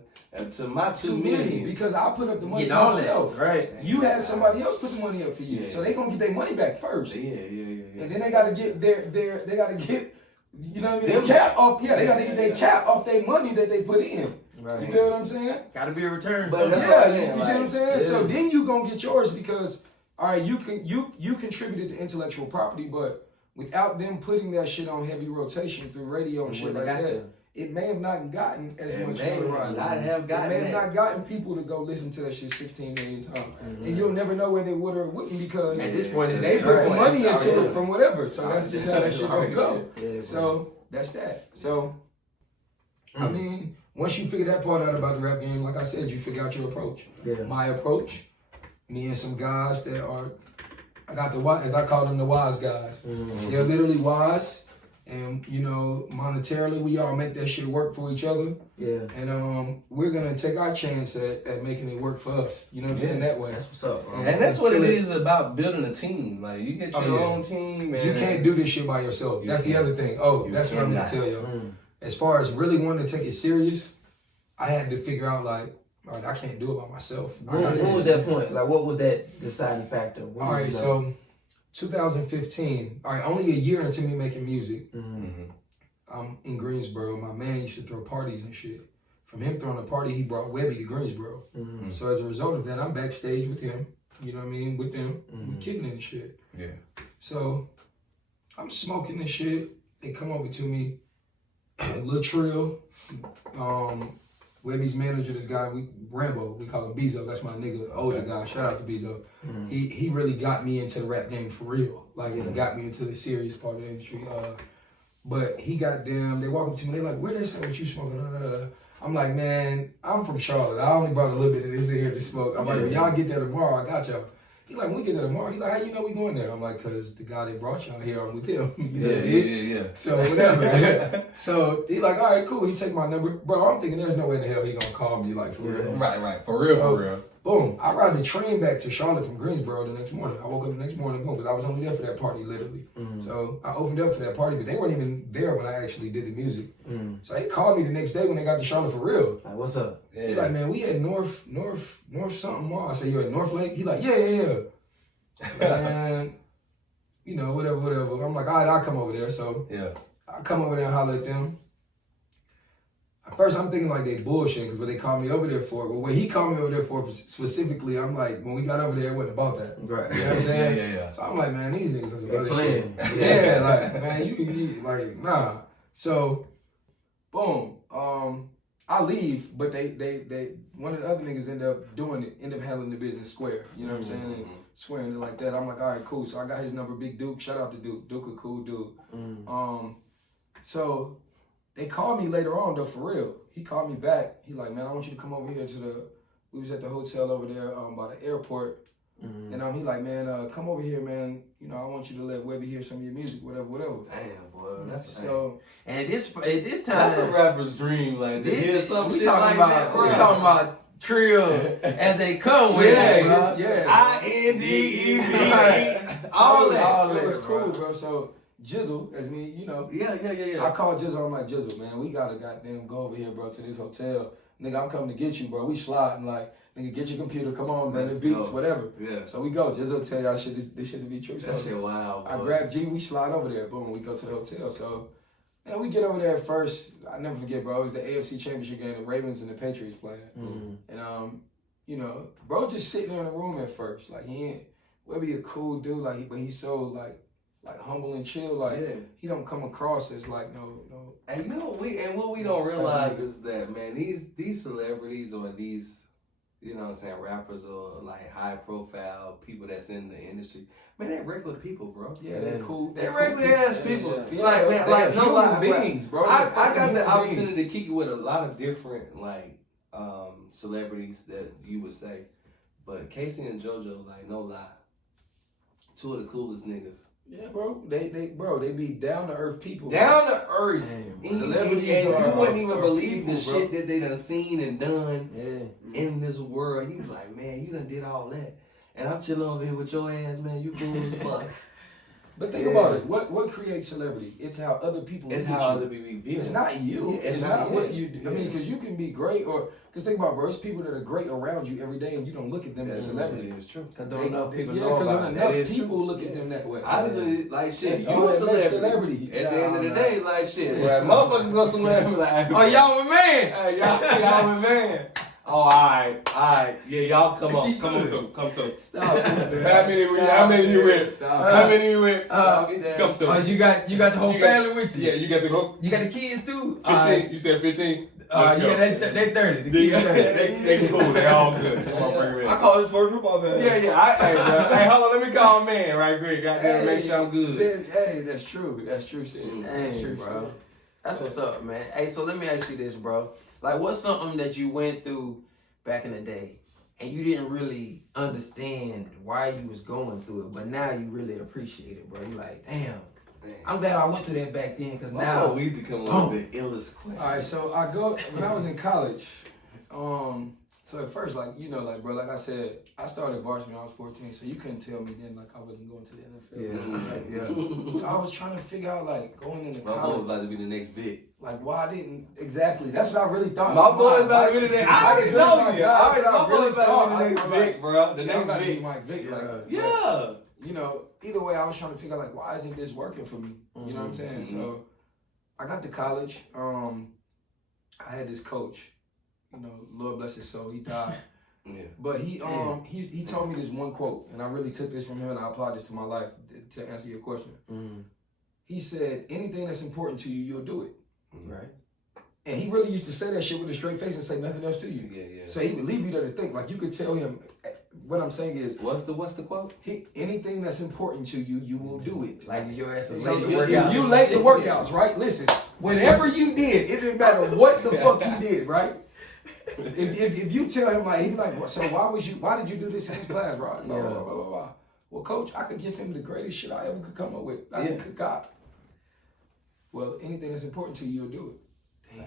to my 2 million. Because I put up the money Get all myself. that, right? You had somebody else put the money up for you, Yeah. so they gonna get their money back first. Yeah. And then they gotta get they gotta get, you know what I mean, the cap off. Yeah, they gotta get their cap off their money that they put in. Right. You feel what I'm saying? Gotta be a return. But that's Yeah, what I'm saying, you see what I'm saying? Yeah. So then you gonna get yours because, all right, you contributed to intellectual property, but without them putting that shit on heavy rotation through radio and shit like that, it may have not gotten as much notoriety. It may have not gotten people to go listen to that shit 16 million times. Mm-hmm. And you'll never know whether they would or wouldn't because at this point, they put the money into already it from whatever. So that's just how that shit gonna go. Yeah, So that's that. So, I mean, once you figure that part out about the rap game, like I said, you figure out your approach. Yeah. My approach, me and some guys that are, I got the, as I call them, the wise guys. Mm-hmm. They're literally wise, and you know, monetarily, we all make that shit work for each other. Yeah. And we're gonna take our chance at making it work for us. You know what I'm saying? That way. That's what's up, bro. And that's what it is about building a team. Like you get your own team, man. You can't do this shit by yourself. That's the other thing. That's what I'm gonna tell you. As far as really wanting to take it serious, I had to figure out like, all right, I can't do it by myself. When was that point? Like, what was that deciding factor? All right, so 2015. All right, only a year into me making music. I'm in Greensboro. My man used to throw parties and shit. From him throwing a party, he brought Webby to Greensboro. So as a result of that, I'm backstage with him. You know what I mean? With them, we kicking it and shit. Yeah. So I'm smoking this shit. They come over to me. Lil Trill, Webby's manager, this guy, Rambo, we call him Bezo. That's my nigga, older guy. Shout out to Bezo. He really got me into the rap game for real. Like, it got me into the serious part of the industry. But he got them, they walk up to me, they like, where they say what you smoking? I'm like, man, I'm from Charlotte. I only brought a little bit of this in here to smoke. I'm like, when y'all get there tomorrow, I got y'all. He like, when we get there tomorrow, he like, how you know we going there? I'm like, cause the guy that brought y'all here, I'm with him. You know what I mean? Yeah. So whatever. So he like, all right, cool. He take my number. Bro, I'm thinking there's no way in the hell he gonna call me like for real. Right. For real. Boom. I ride the train back to Charlotte from Greensboro the next morning. I woke up the next morning, boom, because I was only there for that party, literally. So I opened up for that party, but they weren't even there when I actually did the music. So they called me the next day when they got to Charlotte for real. Like, what's up? He like, man, we at North something mall. I said, you at North Lake? He like, yeah. And, you know, whatever. I'm like, all right, I'll come over there. So I come over there and holler at them. At first, I'm thinking like they bullshit because what they called me over there for, well, what he called me over there for specifically, I'm like, when we got over there, it wasn't about that. Right. You know what I'm saying? Yeah. So I'm like, man, these niggas are some other playing. shit. Yeah, like, man, you like, nah. So, boom. I leave, but they one of the other niggas end up handling the business square. You know what I'm saying? And squaring it like that. I'm like, all right, cool. So I got his number, Big Duke. Shout out to Duke. Duke a cool dude. So they called me later on though, for real. He called me back. He like, man, I want you to come over here we was at the hotel over there by the airport. And he like, man, come over here, man. You know, I want you to let Webby hear some of your music, whatever. Damn, boy, that's so. And at this time, that's a rapper's dream, like to hear some we shit talking like about, that. we talking about Trill as they come with it, bro. Yeah. INDEVE, all that. It was cool, bro. So Jizzle, as me, you know. Yeah. I called Jizzle. I'm like, Jizzle, man, we gotta goddamn go over here, bro, to this hotel. Nigga, I'm coming to get you, bro. We sliding like, nigga, get your computer. Come on, man. The beats, whatever. Yeah. So we go. Jizzle tell y'all this shit to be true. That so shit wild, boy. I grab G. We slide over there. Boom. We go to the hotel. So. And we get over there first. I never forget, bro. It was the AFC Championship game. The Ravens and the Patriots playing. And you know, bro, just sitting there in the room at first. Like he ain't. Webby a cool dude. Like but he's so like humble and chill. Like he don't come across as like no. And you know what we don't realize is that, man, these celebrities or these, you know what I'm saying, rappers or like high profile people that's in the industry, man, they're regular people, bro. Yeah, they're cool. They're regular ass people. Yeah. Like, man, like no lie, beings, bro. I got the opportunity to kick it with a lot of different like celebrities that you would say, but Casey and JoJo, like no lie, two of the coolest niggas. Yeah, bro. They be down to earth people. Down to earth. Celebrities and you wouldn't even believe people, the shit that they done seen and done in this world. You be like, man, you done did all that. And I'm chilling over here with your ass, man. You cool as fuck. But think about it. What creates celebrity? It's how other people. It's look how at other you. people view. It's not you. Yeah, it's not what you do. I mean, because you can be great, or because think about, bro. It's people that are great around you every day, and you don't look at them as celebrity. It's true. Because don't enough people Yeah, know because about enough it. people look at them that way. Honestly, like shit, That's you all a that makes celebrity. celebrity. At the end of the Nah, day, like shit, bro. Motherfuckers go somewhere and be like, Oh, y'all my man. hey, y'all my man. Oh, alright. Yeah, y'all come through. Stop it, man. How many you with? Stop. How many you with? Come through. Oh, you got the whole family with you. Yeah, you got the go. You got the kids too. 15. You said 15. You got they 30. The kids 30. They cool. They all good. Come on, bring them in. I call this first football man. Yeah. Hey, hold on. Let me call man right quick. Goddamn, make sure I'm good. Hey, that's true. That's true, sis. That's Hey, true, bro. That's what's up, man. Hey, so let me ask you this, bro. Like, what's something that you went through back in the day and you didn't really understand why you was going through it, but now you really appreciate it, bro? You like, damn. I'm glad I went through that back then, because now Weezy come on with the illest question. All right, so when I was in college, so at first, like, you know, like, bro, like I said, I started varsity when I was 14, so you couldn't tell me then, like, I wasn't going to the NFL. Yeah. So I was trying to figure out, like, going into My boy college, about to be the next Vic. like, why I didn't, exactly, that's what I really thought. My boy about to be the next. I I already really know thought, you. that's what My boy really about thought. to be the next I'm like, Vic, bro. The I'm next about to be Vic. Mike Vick, like, Yeah. you know, either way, I was trying to figure out, like, why isn't this working for me? You know what I'm saying? So I got to college. I had this coach, you know, Lord bless his soul, he died. Yeah. But he told me this one quote, and I really took this from him, and I applied this to my life to answer your question. He said, anything that's important to you, you'll do it. Right. And he really used to say that shit with a straight face and say nothing else to you. Yeah. So he would leave you there to think. Like, you could tell him, what I'm saying is, What's the quote? anything that's important to you, you will do it. Like, your ass is So late to if workouts. you late to workouts, right? Listen, whatever you did, it didn't matter what the fuck you did, right? If you tell him, like, he'd be like, so why did you do this in this class, right? Blah, blah, blah, blah, blah. Well, coach, I could give him the greatest shit I ever could come up with. I could concoct. Well, anything that's important to you, you'll do it. Damn.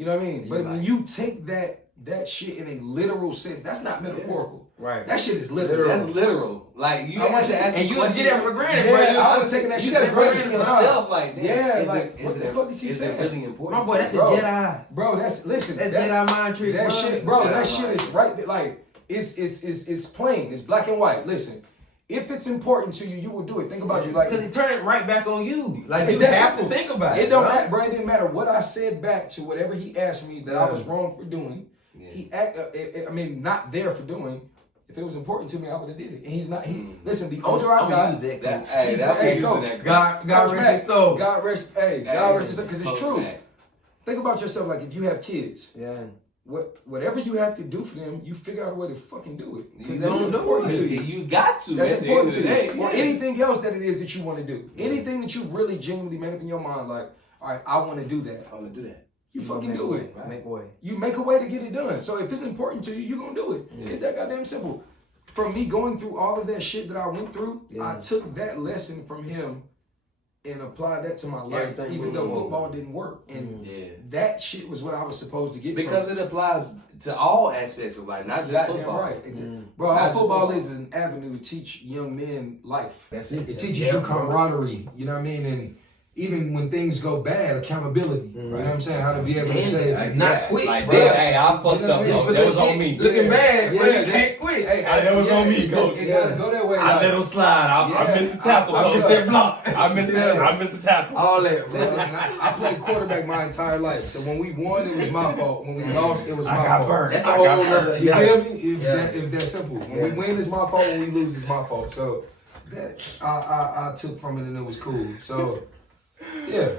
You know what I mean? But when you take that shit in a literal sense, that's not metaphorical. Right. That shit is literal. That's literal. Like, you have to ask and you question. get that for granted, Yeah, bro. I was taking that You shit gotta for granted. question yourself, like, damn, Yeah, is like, it, what the fuck is he saying? Is it really important? My boy, that's a Bro. Jedi. Bro, that's Jedi mind trick, that bro. shit, bro. Jedi That shit mind. is right there. Like, it's plain. It's black and white. Listen, if it's important to you, you will do it. Think about you, like, Because it turned it right back on you. Like, it's you that have simple. to think about it. It don't bro. matter, bro. It didn't matter what I said back to whatever he asked me that I was wrong for doing. Yeah. I mean, not there for doing. If it was important to me, I would have did it. And he's not. Listen, the older I got, Coach. God Coach rest Mac, his soul. God rest his soul, because it's Coach true. Mac. Think about yourself, like, if you have kids, Yeah. whatever you have to do for them, you figure out a way to fucking do it. You Because that's don't do important it. to you. You got to. That's at the important end to of the you. day. Or Yeah. anything else that it is that you want to do. Anything that you really genuinely made up in your mind, like, all right, I want to do that. I want to do that. You fucking do it. Right. Make way. You make a way to get it done. So if it's important to you, you're going to do it. It's that goddamn simple. From me going through all of that shit that I went through, I took that lesson from him and applied that to my life, even though football didn't work. And that shit was what I was supposed to get Because from it applies to all aspects of life, not just goddamn football. right. Bro, Not all just football football. is an avenue to teach young men life. That's it. It teaches you camaraderie, you know what I mean? And even when things go bad, accountability. You know what I'm saying? How to be able to say, not quit. Like, bro. damn, hey, I fucked You know up, what I mean? though. But That was on me. Looking bad, Yeah, bro. You yeah. can't quit. Hey, That was on me, coach. It gotta go that way. I like- let him slide. I missed the tackle. I missed that block. I missed the tackle. All that, bro. Listen, I played quarterback my entire life. So when we won, it was my fault. When we lost, it was my fault. burned. That's a whole other. You feel me? It's that simple. When we win, it's my fault. When we lose, it's my fault. So that I took from it, and it was cool. So yeah,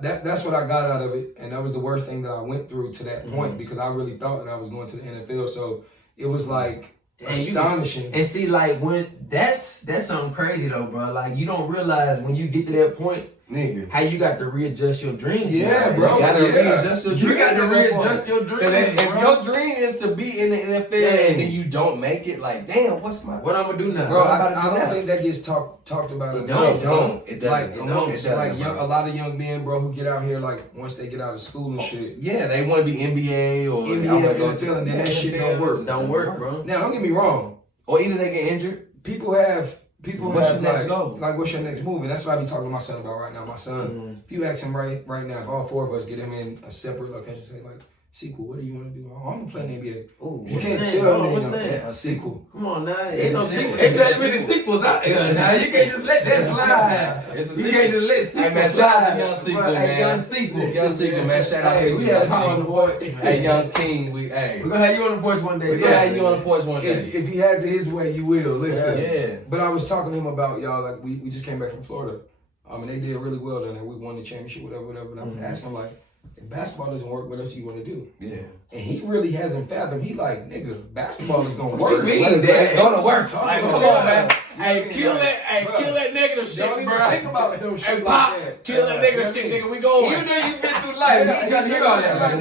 that's what I got out of it, and that was the worst thing that I went through to that point because I really thought that I was going to the NFL. So it was like astonishing. And see, like, when that's something crazy though, bro. Like, you don't realize when you get to that point, Nigga. how you got to readjust your dream. Yeah, bro. You gotta readjust your dream. You got to at that point. readjust your dream. If bro. your dream is to be in the NFL and then you don't make it, like, damn, what's my... What I'm gonna do now, Bro, I'm about to I do don't that. think that gets talked about It enough. don't. It doesn't. Like It don't. amongst It doesn't, like bro. a lot of young men, bro, who get out here like once they get out of school and shit. Yeah, they want to be NBA or NBA, NFL, and then that shit don't work. Don't work, bro. Now, don't get me wrong. Or either they get injured. People have people What's have your next goal? like, what's your next move? And that's what I be talking to my son about right now. My son, if you ask him right now, if all four of us get him in a separate location, say like, sequel, what do you want to do? Oh, I'm gonna play in the NBA. Ooh, You what's can't that? tell What's me that? a sequel. Come on now, it's It's no a sequel. sequel. There's that many sequels out there now. You can't just let that slide. It's a You sequel. can't just let Hey sequels man, shout slide. out to Young Sequel, But, hey, man. Young Sequel. Young Sequel, man. Shout out Hey, to we you. had Young him on the Sequel. porch. Hey, Young King, we hey. We're gonna have you on the porch one day. We're gonna have you on the porch one day. If he has it his way, you will. Listen. Yeah. But I was talking to him about y'all, like we just came back from Florida. And they did really well down there. We won the championship, whatever. And I was asking him like, if basketball doesn't work, what else do you want to do? Yeah. And he really hasn't fathomed. He like, nigga, basketball is gonna What work. you mean, Dad? It's gonna work. Like, come on, man. Hey, kill that negative Don't shit, even bro. think about no shit Hey, like Pops, that. kill that negative shit, nigga. We going. Even though you've been through life, he ain't trying to hear all that right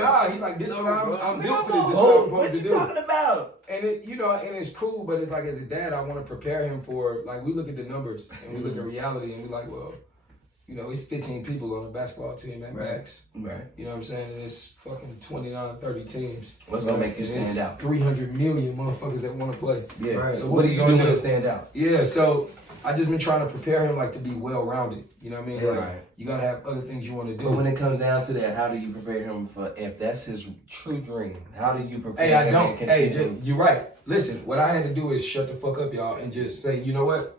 now. He like, this is what I'm built for this. This is what I'm Oh, supposed what to you do. talking about? And it, and it's cool, but it's like as a dad, I want to prepare him for like we look at the numbers and we look at reality and we like, well, it's 15 people on a basketball team at max. Right. You know what I'm saying? And it's fucking 29, 30 teams. What's gonna make you And stand it's out? 300 million motherfuckers that want to play. Yeah. Right. So What are you gonna doing to stand out? Yeah, so I just been trying to prepare him like to be well-rounded. You know what I mean? Yeah. Like, you gotta have other things you want to do. But when it comes down to that, how do you prepare him for if that's his true dream? How do you prepare Hey, I him don't. and Hey, continue? you're right. Listen, what I had to do is shut the fuck up, y'all, and just say, you know what?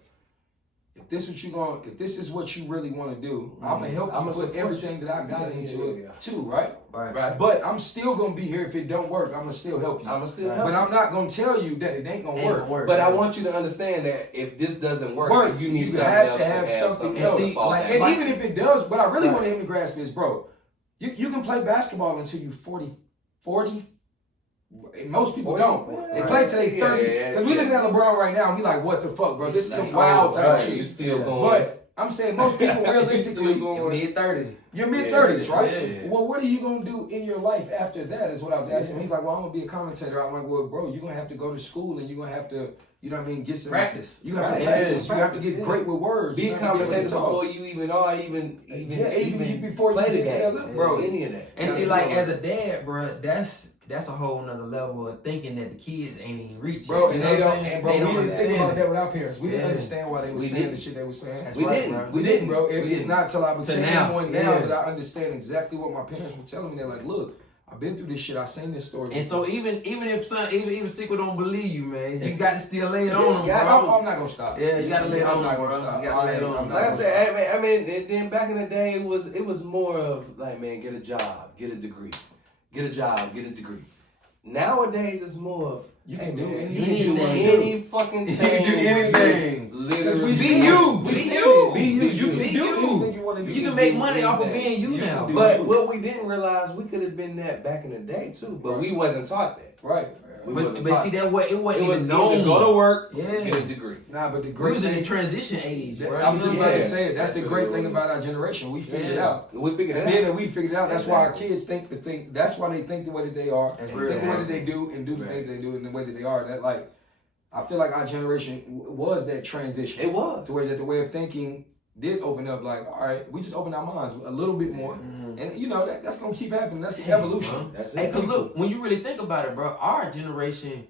If this is what you really want to do, I'm gonna help you put everything that I got into it too, right? Right. But I'm still gonna be here if it don't work. I'm gonna still help you. I'ma still help But you. I'm not gonna tell you that it ain't gonna work. But I want you to understand that if this doesn't work, you need you something have else to have something else. to fall back. And even if it does, what I really want him to grasp is, bro, you can play basketball until you 40. Most people don't. They play till they 30. Because we looking at LeBron right now and we like, what the fuck, bro? This is some wild type shit. You still going. But I'm saying most people realistically, Mid-30s. you're mid-30s, right? Yeah. Well, what are you going to do in your life after that is what I was asking him. He's like, well, I'm going to be a commentator. I'm like, well, bro, you're going to have to go to school and you're going to have to, you know what I mean, get some Practice. You have to practice. You have to get great with words. Be You a have to be able to commentator talk. before you even are even before play you the get to game, that, bro. Any of that. And see, like, as a dad, bro, that's a whole nother level of thinking that the kids ain't even reaching. Bro, and You know they what don't, I'm saying? and bro, They we don't didn't think understand about it. that with our parents. We didn't Yeah. understand why they were We saying didn't. the shit they were saying. That's We right, didn't. bro. We didn't, bro. we It's didn't. not till I became now. one now Yeah. that I understand exactly what my parents were telling me. They're like, look, I've been through this shit. I've seen this story. And so even if Sequel don't believe you, man, you got to still lay it on them, bro. I'm not gonna stop. Yeah, you gotta lay it on I'm not them, gonna bro. stop. You gotta lay it on I'm them. not Like I gonna said, stop. I mean, then back in the day, it was more of like, man, get a job, get a degree, get a job, get a degree. Nowadays, it's more of You can do man, anything. you can do Anything. any fucking You thing. can do anything. Literally, Be Be seen you. it. Be We seen you. it. Be you. You can Be do you. anything you want to do. You can make money off of being you You now. can do But you. what we didn't realize, we could have been that back in the day too. But we wasn't taught that. Right. We But wasn't see, taught that what it it wasn't was even either known. go to work, Yeah. get a degree. Nah, but the We great was in the thing. transition age, bro. I'm just You know about what to I'm say it. That's the That's great what thing it about our generation. We figured it Yeah. out. We figured it And out. then that we figured it out. That's why our Exactly. kids think the thing. That's why they think the way that they are. That's Think real. the way that they do and do the things they do in the way that they are. That like, I feel like our generation was that transition. It was. To where that the way of thinking did open up. Like, all right, we just opened our minds a little bit more, and that's gonna keep happening. That's evolution. That's Hey, it. cause look, when you really think about it, bro, our generation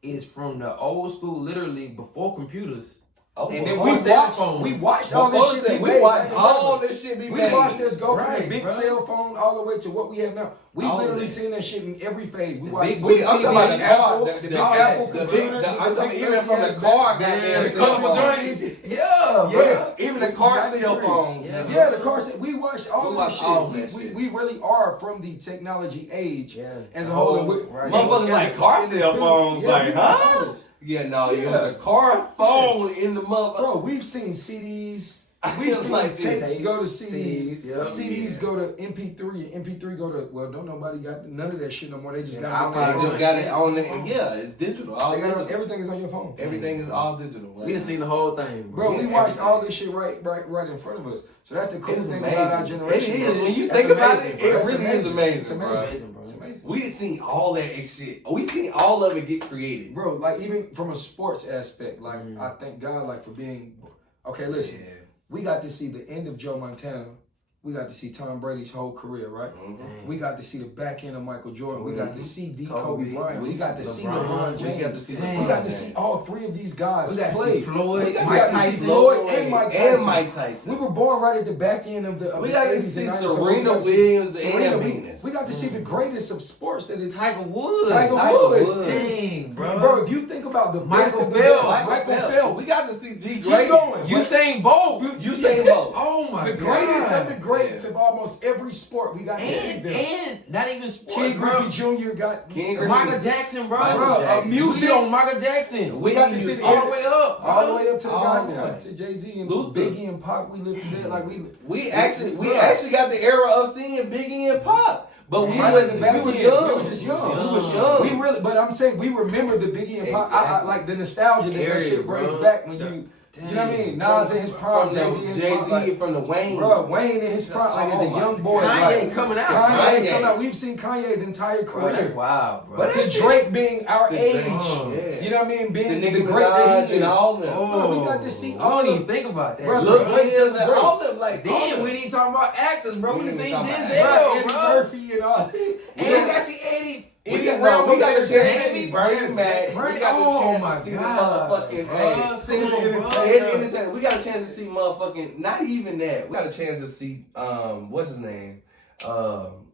is from the old school, literally before computers. Oh, And then Before cell phones. we watched all this shit. be We made watched back in all the this shit be We made. watched this go from Right, the big bro. cell phone all the way to what we have now. We All of literally that. seen that shit in every phase. We The watched big big I'm talking about the Apple, car, the big the Apple big- the computer. big- I'm talking big even from the ass car, back. goddamn, the cell colorful phone. joints. Yeah, Yes, Even the car cell phone. Yeah, the car set. We watched all We of watched this all shit. that shit. We really are from the technology age Yeah. as a whole. And Right. Motherfuckers like car cell phones, like, we huh? watched all this. Yeah, no, it Yeah. was a car phone in the motherfucker. Bro, we've seen CDs. We've It's seen like this. tapes go to CDs. CDs, yeah. CDs go to MP3. And MP3 go to, well, don't nobody got none of that shit no more. They just Yeah, got it on iPod their They phone. just got it on the, yeah, it's digital. All They got it on, digital. everything is on your phone. Everything is all digital. Right? We done seen the whole thing, Bro, we Yeah, watched everything. all this shit right in front of us. So that's the cool It's thing amazing. about our generation. It is. bro. When you That's think about amazing, it, bro. it That's really is It's amazing, bro. amazing, bro. It's amazing. We seen all that shit. We seen all of it get created. Bro, like even from a sports aspect, like I thank God like for being okay, listen. Yeah. We got to see the end of Joe Montana. We got to see Tom Brady's whole career, right? Mm-hmm. We got to see the back end of Michael Jordan. We got to see the Kobe Kobe. Bryant. We got to see LeBron James. We got to see We got to see all three of these guys We got to play. see Floyd, We got Mike to see Tyson. Floyd and Mike Tyson. And Mike Tyson. We were born right at the back end of the. We the got to 80s see and 90s, so Serena we got to see Williams Serena and Williams. Venus. We got to see the greatest of sports that it's. Tiger Woods. Tiger Woods. Dang, bro. Bro, if you think about the best Michael of the Phelps. best, Michael Phelps. We got to see the Keep greatest. going. Usain Bolt. Usain Bolt. Oh my The god. greatest of the greats of almost every sport. We got to see them. And not even sports, King bro. Griffey Jr. got King Griffey. Michael Jackson, bro. Michael Jackson. Music. We on Michael Jackson. We got to see all the way up, bro. all the way up to the All guys the now, way. to Jay-Z and Luther. Biggie and Pac. We lived there like We actually got the era of seeing Biggie and Pop, but we Right was at the back young. end. We were just young. We was young. We really, but I'm saying we remember the Biggie and Pac. I Exactly. like the nostalgia that Area, shit brings bro. back when you know what I mean? Nas in his prime, from Jay-Z in his Jay-Z prime. Like, from the Wayne. bro, Wayne in his prime, like as a young boy. Kanye like, coming out. Kanye Kanye. coming out. We've seen Kanye's entire Bro, that's career. wild, bro. But To that shit- Drake being our To age. Drake, yeah. You know what I mean? To Being Nicki the great that Minaj he is. and all them. Bro, we got to see I all don't of even think about that. Bro, bro. Look Great at to the them, all greats. them, like all Then them. we ain't talking about actors, bro. We We done ain't seen talking about Denzel, Bro, Eddie bro. Murphy and all that. And you got to see Eddie. Eddie We Rambo got the and chance to Tammy see Bernie Mac. Bernie- We got the oh chance my to see the God. motherfucking Bro, Sing come on, the bro. entertainer. We got a chance to see motherfucking, not even that. We got a chance to see what's his name? Old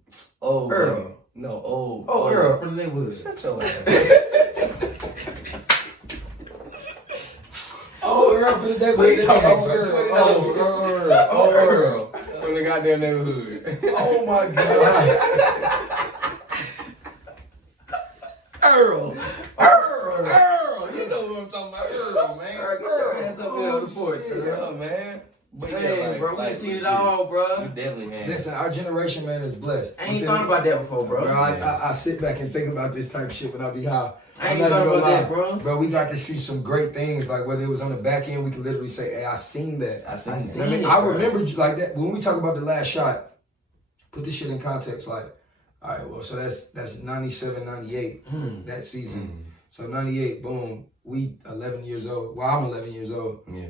Earl. nigga. No, old. Oh, Earl from the neighborhood. Shut your ass. Oh, Earl from the day. What you talking about? Oh, Earl. From the goddamn neighborhood. Oh my God. Earl. Earl, you know what I'm talking about, Earl, man. Earl, get your ass up there on the porch, shit. bro. Yeah, man. But yeah, Hey, like- bro, we like, done seen it you all, bro. definitely have. Listen, our generation, man, is blessed. I ain't thought about that before, bro. Bro, I sit back and think about this type of shit when I be high. I ain't I'm not thought even about gonna that, lie. bro. Bro, we got to see some great things. Like whether it was on the back end, we could literally say, "Hey, I seen that. I seen I mean, it, I bro. remember like that when we talk about the last shot. Put this shit in context. Like, all right, well, so that's 97, 98 that season. So 98, boom. We 11 years old. Well, I'm 11 years old. Yeah.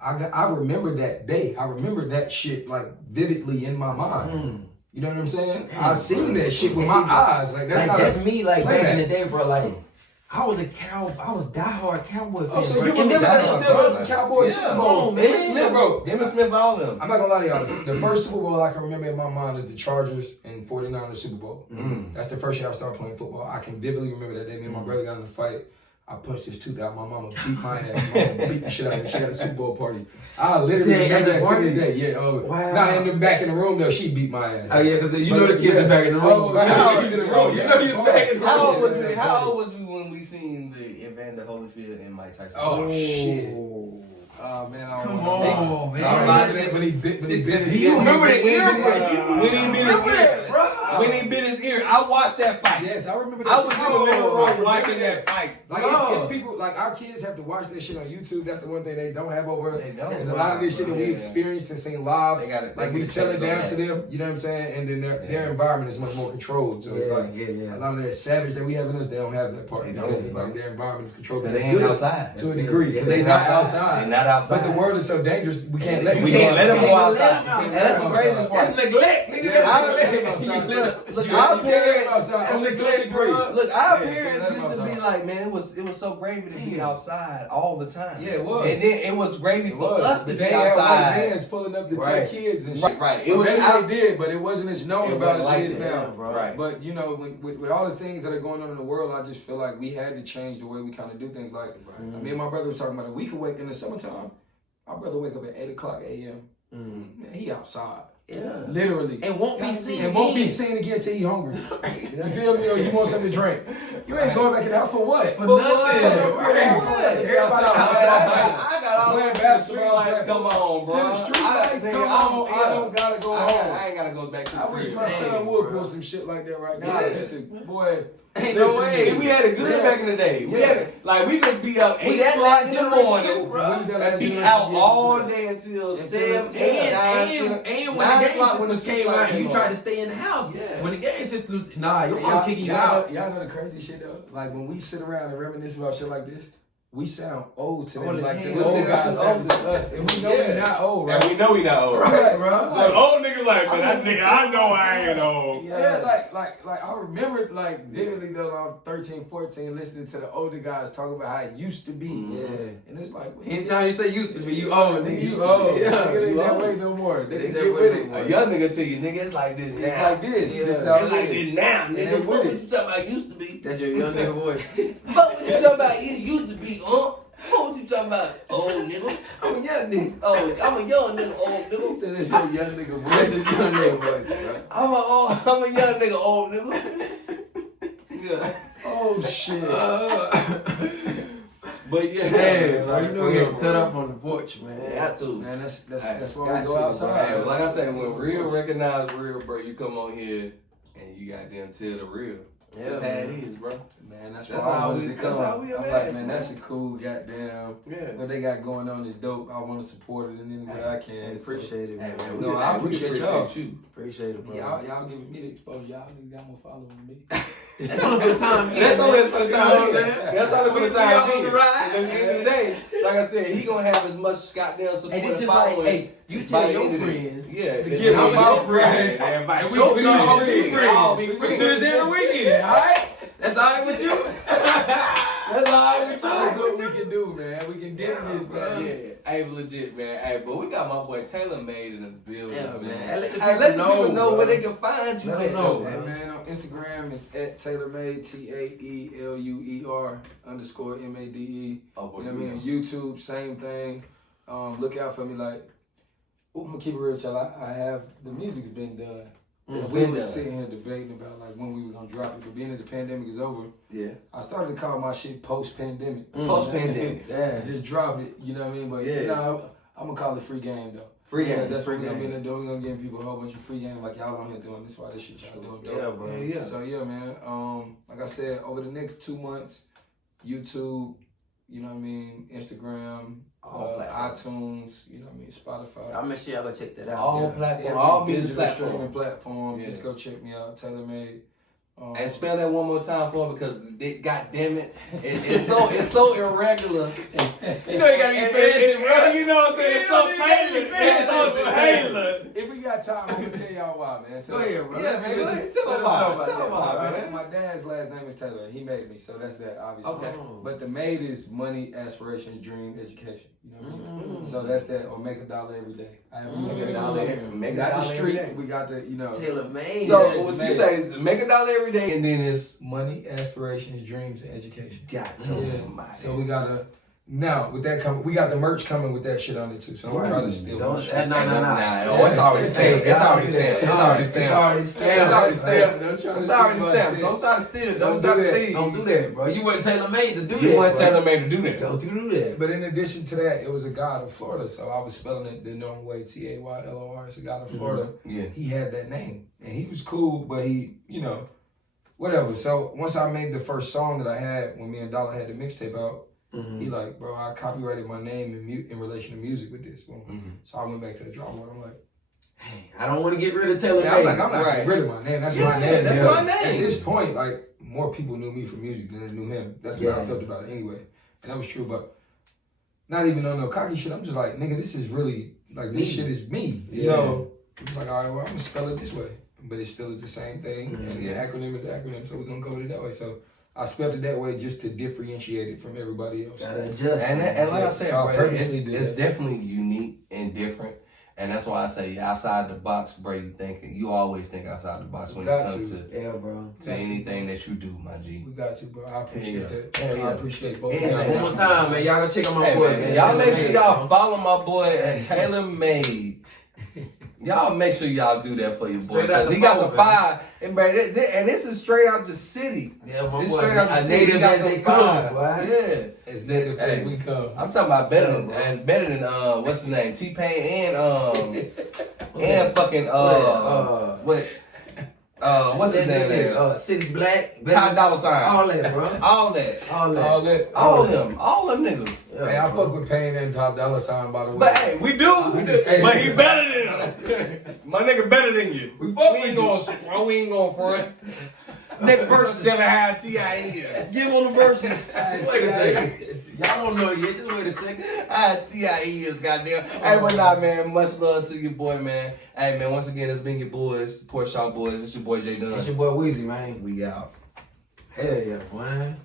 I remember that day. I remember that shit like vividly in my mind. You know what I'm saying? I seen that shit with my eyes. Like that's not That's me, like back playback. in the day, bro. Like I was diehard Cowboy fan. Oh, so bro. you And remember this that was- still was a Cowboys Super Bowl? come on, man. Emmitt Smith, bro. Emmitt Smith, all of them. I'm not gonna lie to y'all. The first Super Bowl I can remember in my mind is the Chargers and 49ers Super Bowl. That's the first year I started playing football. I can vividly remember that day. Me and my brother got in a fight. I punched his tooth out. My mama beat my ass. My mama beat the shit out of me. She had a Super Bowl party. I literally Dang, remember at the that to party? this day. Yeah. Oh, Wow. Nah, in the back in the room though, she beat my ass. Oh yeah, because you know the kids are back in the room. Oh, yeah, he's in the room. You know he was back in the room. How old was we? How old was we when we seen the Evander Holyfield and Mike Tyson? Oh shit. Oh man, I don't Come know. on, man. I remember that when he bit Six, his you ear. remember the ear, bro? When he bit his Remember ear, that, bro? when he bit his ear, I watched that fight. Yes, I remember that. I was shit. in the living I room watching remember that fight. Like No. it's people like our kids have to watch that shit on YouTube. That's the one thing they don't have over us. They don't. There's a lot of this shit that we Yeah. experienced and seen live. They gotta- like they we gotta tell take it it down on to that. them. You know what I'm saying? And then their environment is much more controlled. So it's like yeah. a lot of that savage that we have in us, they don't have that part They because don't, it's bro. like their environment is controlled. But It's they ain't good outside. to a degree because they They not outside. outside. They not outside. But the world is so dangerous. We can't let You them can't go let them go outside. outside. You can't And that's let the them craziest outside. part. That's neglect, nigga. Yeah, That's I don't let neglect. them outside. Look, You our can't let them parents, outside. Only to a neglect, degree. bro. look, our Yeah, parents that's used to be outside. like, man, it was so gravy to be outside all the time. Yeah, it was. And then it was gravy It for was. us to But be they had white outside. vans pulling up to Right. take kids and shit. Right, right. It was maybe out- they did, but it wasn't as known It about wasn't as like it is that, now. bro. Right. But you know, with all the things that are going on in the world, I just feel like we had to change the way we kind of do things. Like me and my brother was talking about it. We could wake in the summertime. My brother wake up at 8:00 a.m. Man, he outside. Yeah. Literally. And won't be seen And won't be again. seen again till he hungry. You feel me? Or you want something to drink. You ain't going back in the house for what? For nothing. Everybody outside. I got all Playing the basketball, lights come on, bro. Till the street lights come on, I don't gotta go home. I ain't gotta go back to the I wish crib. my son would pull some shit like that right now. Yeah. Boy, Ain't no listen, way. See, we had it good back in the day. We had it, like we could be up We 8 that o'clock last in the generation morning too, bro. and be out all day until 7, 8, 9, And when the 9 game o'clock when the systems street came light out, came you on. tried to stay in the house. Yeah. When the game systems, nah, your mom y'all, kicking you out. y'all know the crazy shit though? Like when we sit around and reminisce about shit like this, we sound old to them, Old as like the hell. old guys That's sound to us, and we know Yeah. we're not old, right? And we know we not old. Right, bro. So old niggas like, man, that I'm nigga, gonna I know tell I ain't myself. old. Yeah, like I remember like vividly though, when I was 13, 14, listening to the older guys talk about how it used to be. Yeah. And it's like, Anytime you say used to be, you old, nigga. you old. Yeah, Nigga, it ain't you that old. way no more. It Nigga, ain't get that with way it. no more. A young nigga tell you, nigga, it's like this now. It's like this. Yeah. This how It's it like is. this now, And nigga. they Fuck with what it. you talking about used to be. That's your young nigga voice. Fuck what you talking about it used to be, Fuck what you talking about, old nigga. I'm a young nigga. Oh, I'm a young nigga, old He nigga. said that's your young nigga That's voice. your young nigga voice, bro. I'm a young nigga, old nigga. Yeah. Oh shit. But yeah, Hey, bro, like, you know for we real, get cut up on the porch, man. got to. Man, that's Hey, why got we go to, outside. Hey, like I say, when real recognize real, bro, you come on here and you goddamn tell the real. Yeah, That's how it man. is, bro. Man, that's That's why I how wanted we- to that's come. how we I'm amass, like, man, man. that's a cool goddamn. Yeah. What they got going on is dope. I want to support it in any way I can. And so- appreciate it, Hey, man. man, No, I appreciate y'all. you. Appreciate it, bro. Y'all giving me the exposure. Y'all niggas got more following me. That's only for the time being. That's only man. for the You know time what I'm being. saying? That's only for the We time all on being. the ride. At the end of the day, like I said, he gonna have as much goddamn support And it's and just like, following. hey, you by tell the your end of this. friends. Yeah, To it's give gonna them be my your friends. Everybody And choke we on all it. be friends. All be We can friends. do this every weekend, alright? That's all right with you? That's all right with That's you. what we can do, man. We can do this, man. Yeah, hey, legit, man. Hey, but we got my boy Taeluer Made in the building, Yeah, man. man. Hey, let the Hey, let the people people know know, where bro. they can find you. Let at, them know, though. Hey man, on Instagram it's at Taeluer Made, TAELUER_MADE. Oh, boy, You know what I mean? YouTube, same thing. Look out for me. Like, I'm gonna keep it real with y'all. I have the music's been done. It's We been were done. sitting here debating about like when we were gonna drop it, but being that the pandemic is over, Yeah. I started to call my shit post-pandemic. Post-pandemic. Yeah. Just drop it. You know what I mean? But Yeah. you know, I'm gonna call it free game though. Free Yeah, game. that's Free what we're gonna game. be doing. We're gonna give people a whole bunch of free game like y'all on here doing. That's why this shit y'all doing dope. Yeah, bro. Yeah. So yeah, man. Like I said, over the next 2 months, YouTube, you know what I mean, Instagram, All platforms. iTunes, you know what I mean, Spotify. I'll make sure y'all go check that out. All Yeah, platforms, every all music digital platforms. streaming platform. Yeah. Just go check me out, Taeluer Made. And spell that one more time for him because God damn it, it's so irregular. You know you gotta be fancy, bro. You know what I'm saying? It's so tailored. It's so tailored. If we got time, I'm gonna tell y'all why, man. So, Go ahead, bro. Yeah, man, go ahead. Tell let him us why. know about Tell that. him why, man. My dad's last name is Taeluer. He made me, so that's that, obviously. Okay. But the Made is money, aspirations, dream, education. You know what I mean? Mm. So that's that, or make $1 every day. I have Make $1 every- make We got $1 the every street, day. we got the, you know. Taeluer Made. So Yeah, what it's you made. say is make $1 every day, and then it's Money, aspirations, dreams, and education. got Yeah. So we gotta now with that coming, we got the merch coming with that shit on it too. So I'm trying to steal. Don't- merch. no. Oh, it's already stamped. It's already stamped. It's already stamped. It's already stamped. It's already stamped. Don't try to It's already steal my stamped. shit. So I'm trying to steal. Don't try do to that. steal. Don't do that, bro. You wasn't Taeluer Made to do that. You want bro. Taeluer Made to do that. Don't you do that. But in addition to that, it was a guy in Florida, so I was spelling it the normal way, Taylor. It's a guy in Florida. Yeah. He had that name, and he was cool, but he, you know, whatever. So once I made the first song that I had, when me and Dollar had the mixtape out, he like, bro, I copyrighted my name in relation to music with this. Boom. So I went back to the drawing board. I'm like, I don't want to get rid of Taeluer yeah, Made. I'm not getting rid of my name. That's my name. that's Yeah. my name. At this point, like, more people knew me for music than they knew him. That's what I Yeah. felt about it anyway. And that was true, but not even on no cocky shit. I'm just like, nigga, this is really, like, this shit is me. Yeah. So, it's like, all right, well, I'm going to spell it this way. But it still is the same thing. And Yeah. the acronym is the acronym, so we're going to go with it that way. So, I spelled it that way just to differentiate it from everybody else. Gotta adjust. And like I said, So I bro, purposely did it's that. definitely unique and different. And that's why I say outside the box, bro. You always think outside the box when it Got comes to. to Yeah, bro. anything that you do, my G. We got you, bro. I appreciate Yeah. that. Hell yeah. I appreciate both Yeah, of y'all. man. One more time, man. Y'all go check on my Hey, boy, man, man. y'all Taeluer make sure Made, y'all bro. follow my boy at Taeluer Made. Y'all make sure y'all do that for your boy Straight out because the he got phone, some man. fire. And, man, and this is straight out the city. Yeah, my This boy. straight out the A city. native He got as they some come, fire. boy. Yeah. As native as Hey. we come. I'm talking about better than Yeah, bro. better than what's his name, T-Pain and fucking what's his name? 6 Black. Top dollar sign. All that, bro. All that. All that. All that. All them niggas. Yeah, Hey, I bro. fuck with Pain and Top Dollar Sign, by the way. But hey, we do. Hey, But he better than him. My nigga better than you. We both ain't going. We ain't going front. Next verse. Tell me how T.I. is. Give on the verses. Hey, Wait a second. Y'all don't know yet. Just wait a second. T.I.E. is goddamn. Hey, but nah, man. Much love to your boy, man. Hey, man. Once again, it's been your boys, Porch Boys. It's your boy J Dunn. It's your boy Weezy, man. We out. Hell yeah, man.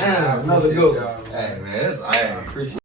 I Another appreciate good y'all, one. man. Hey, man. I appreciate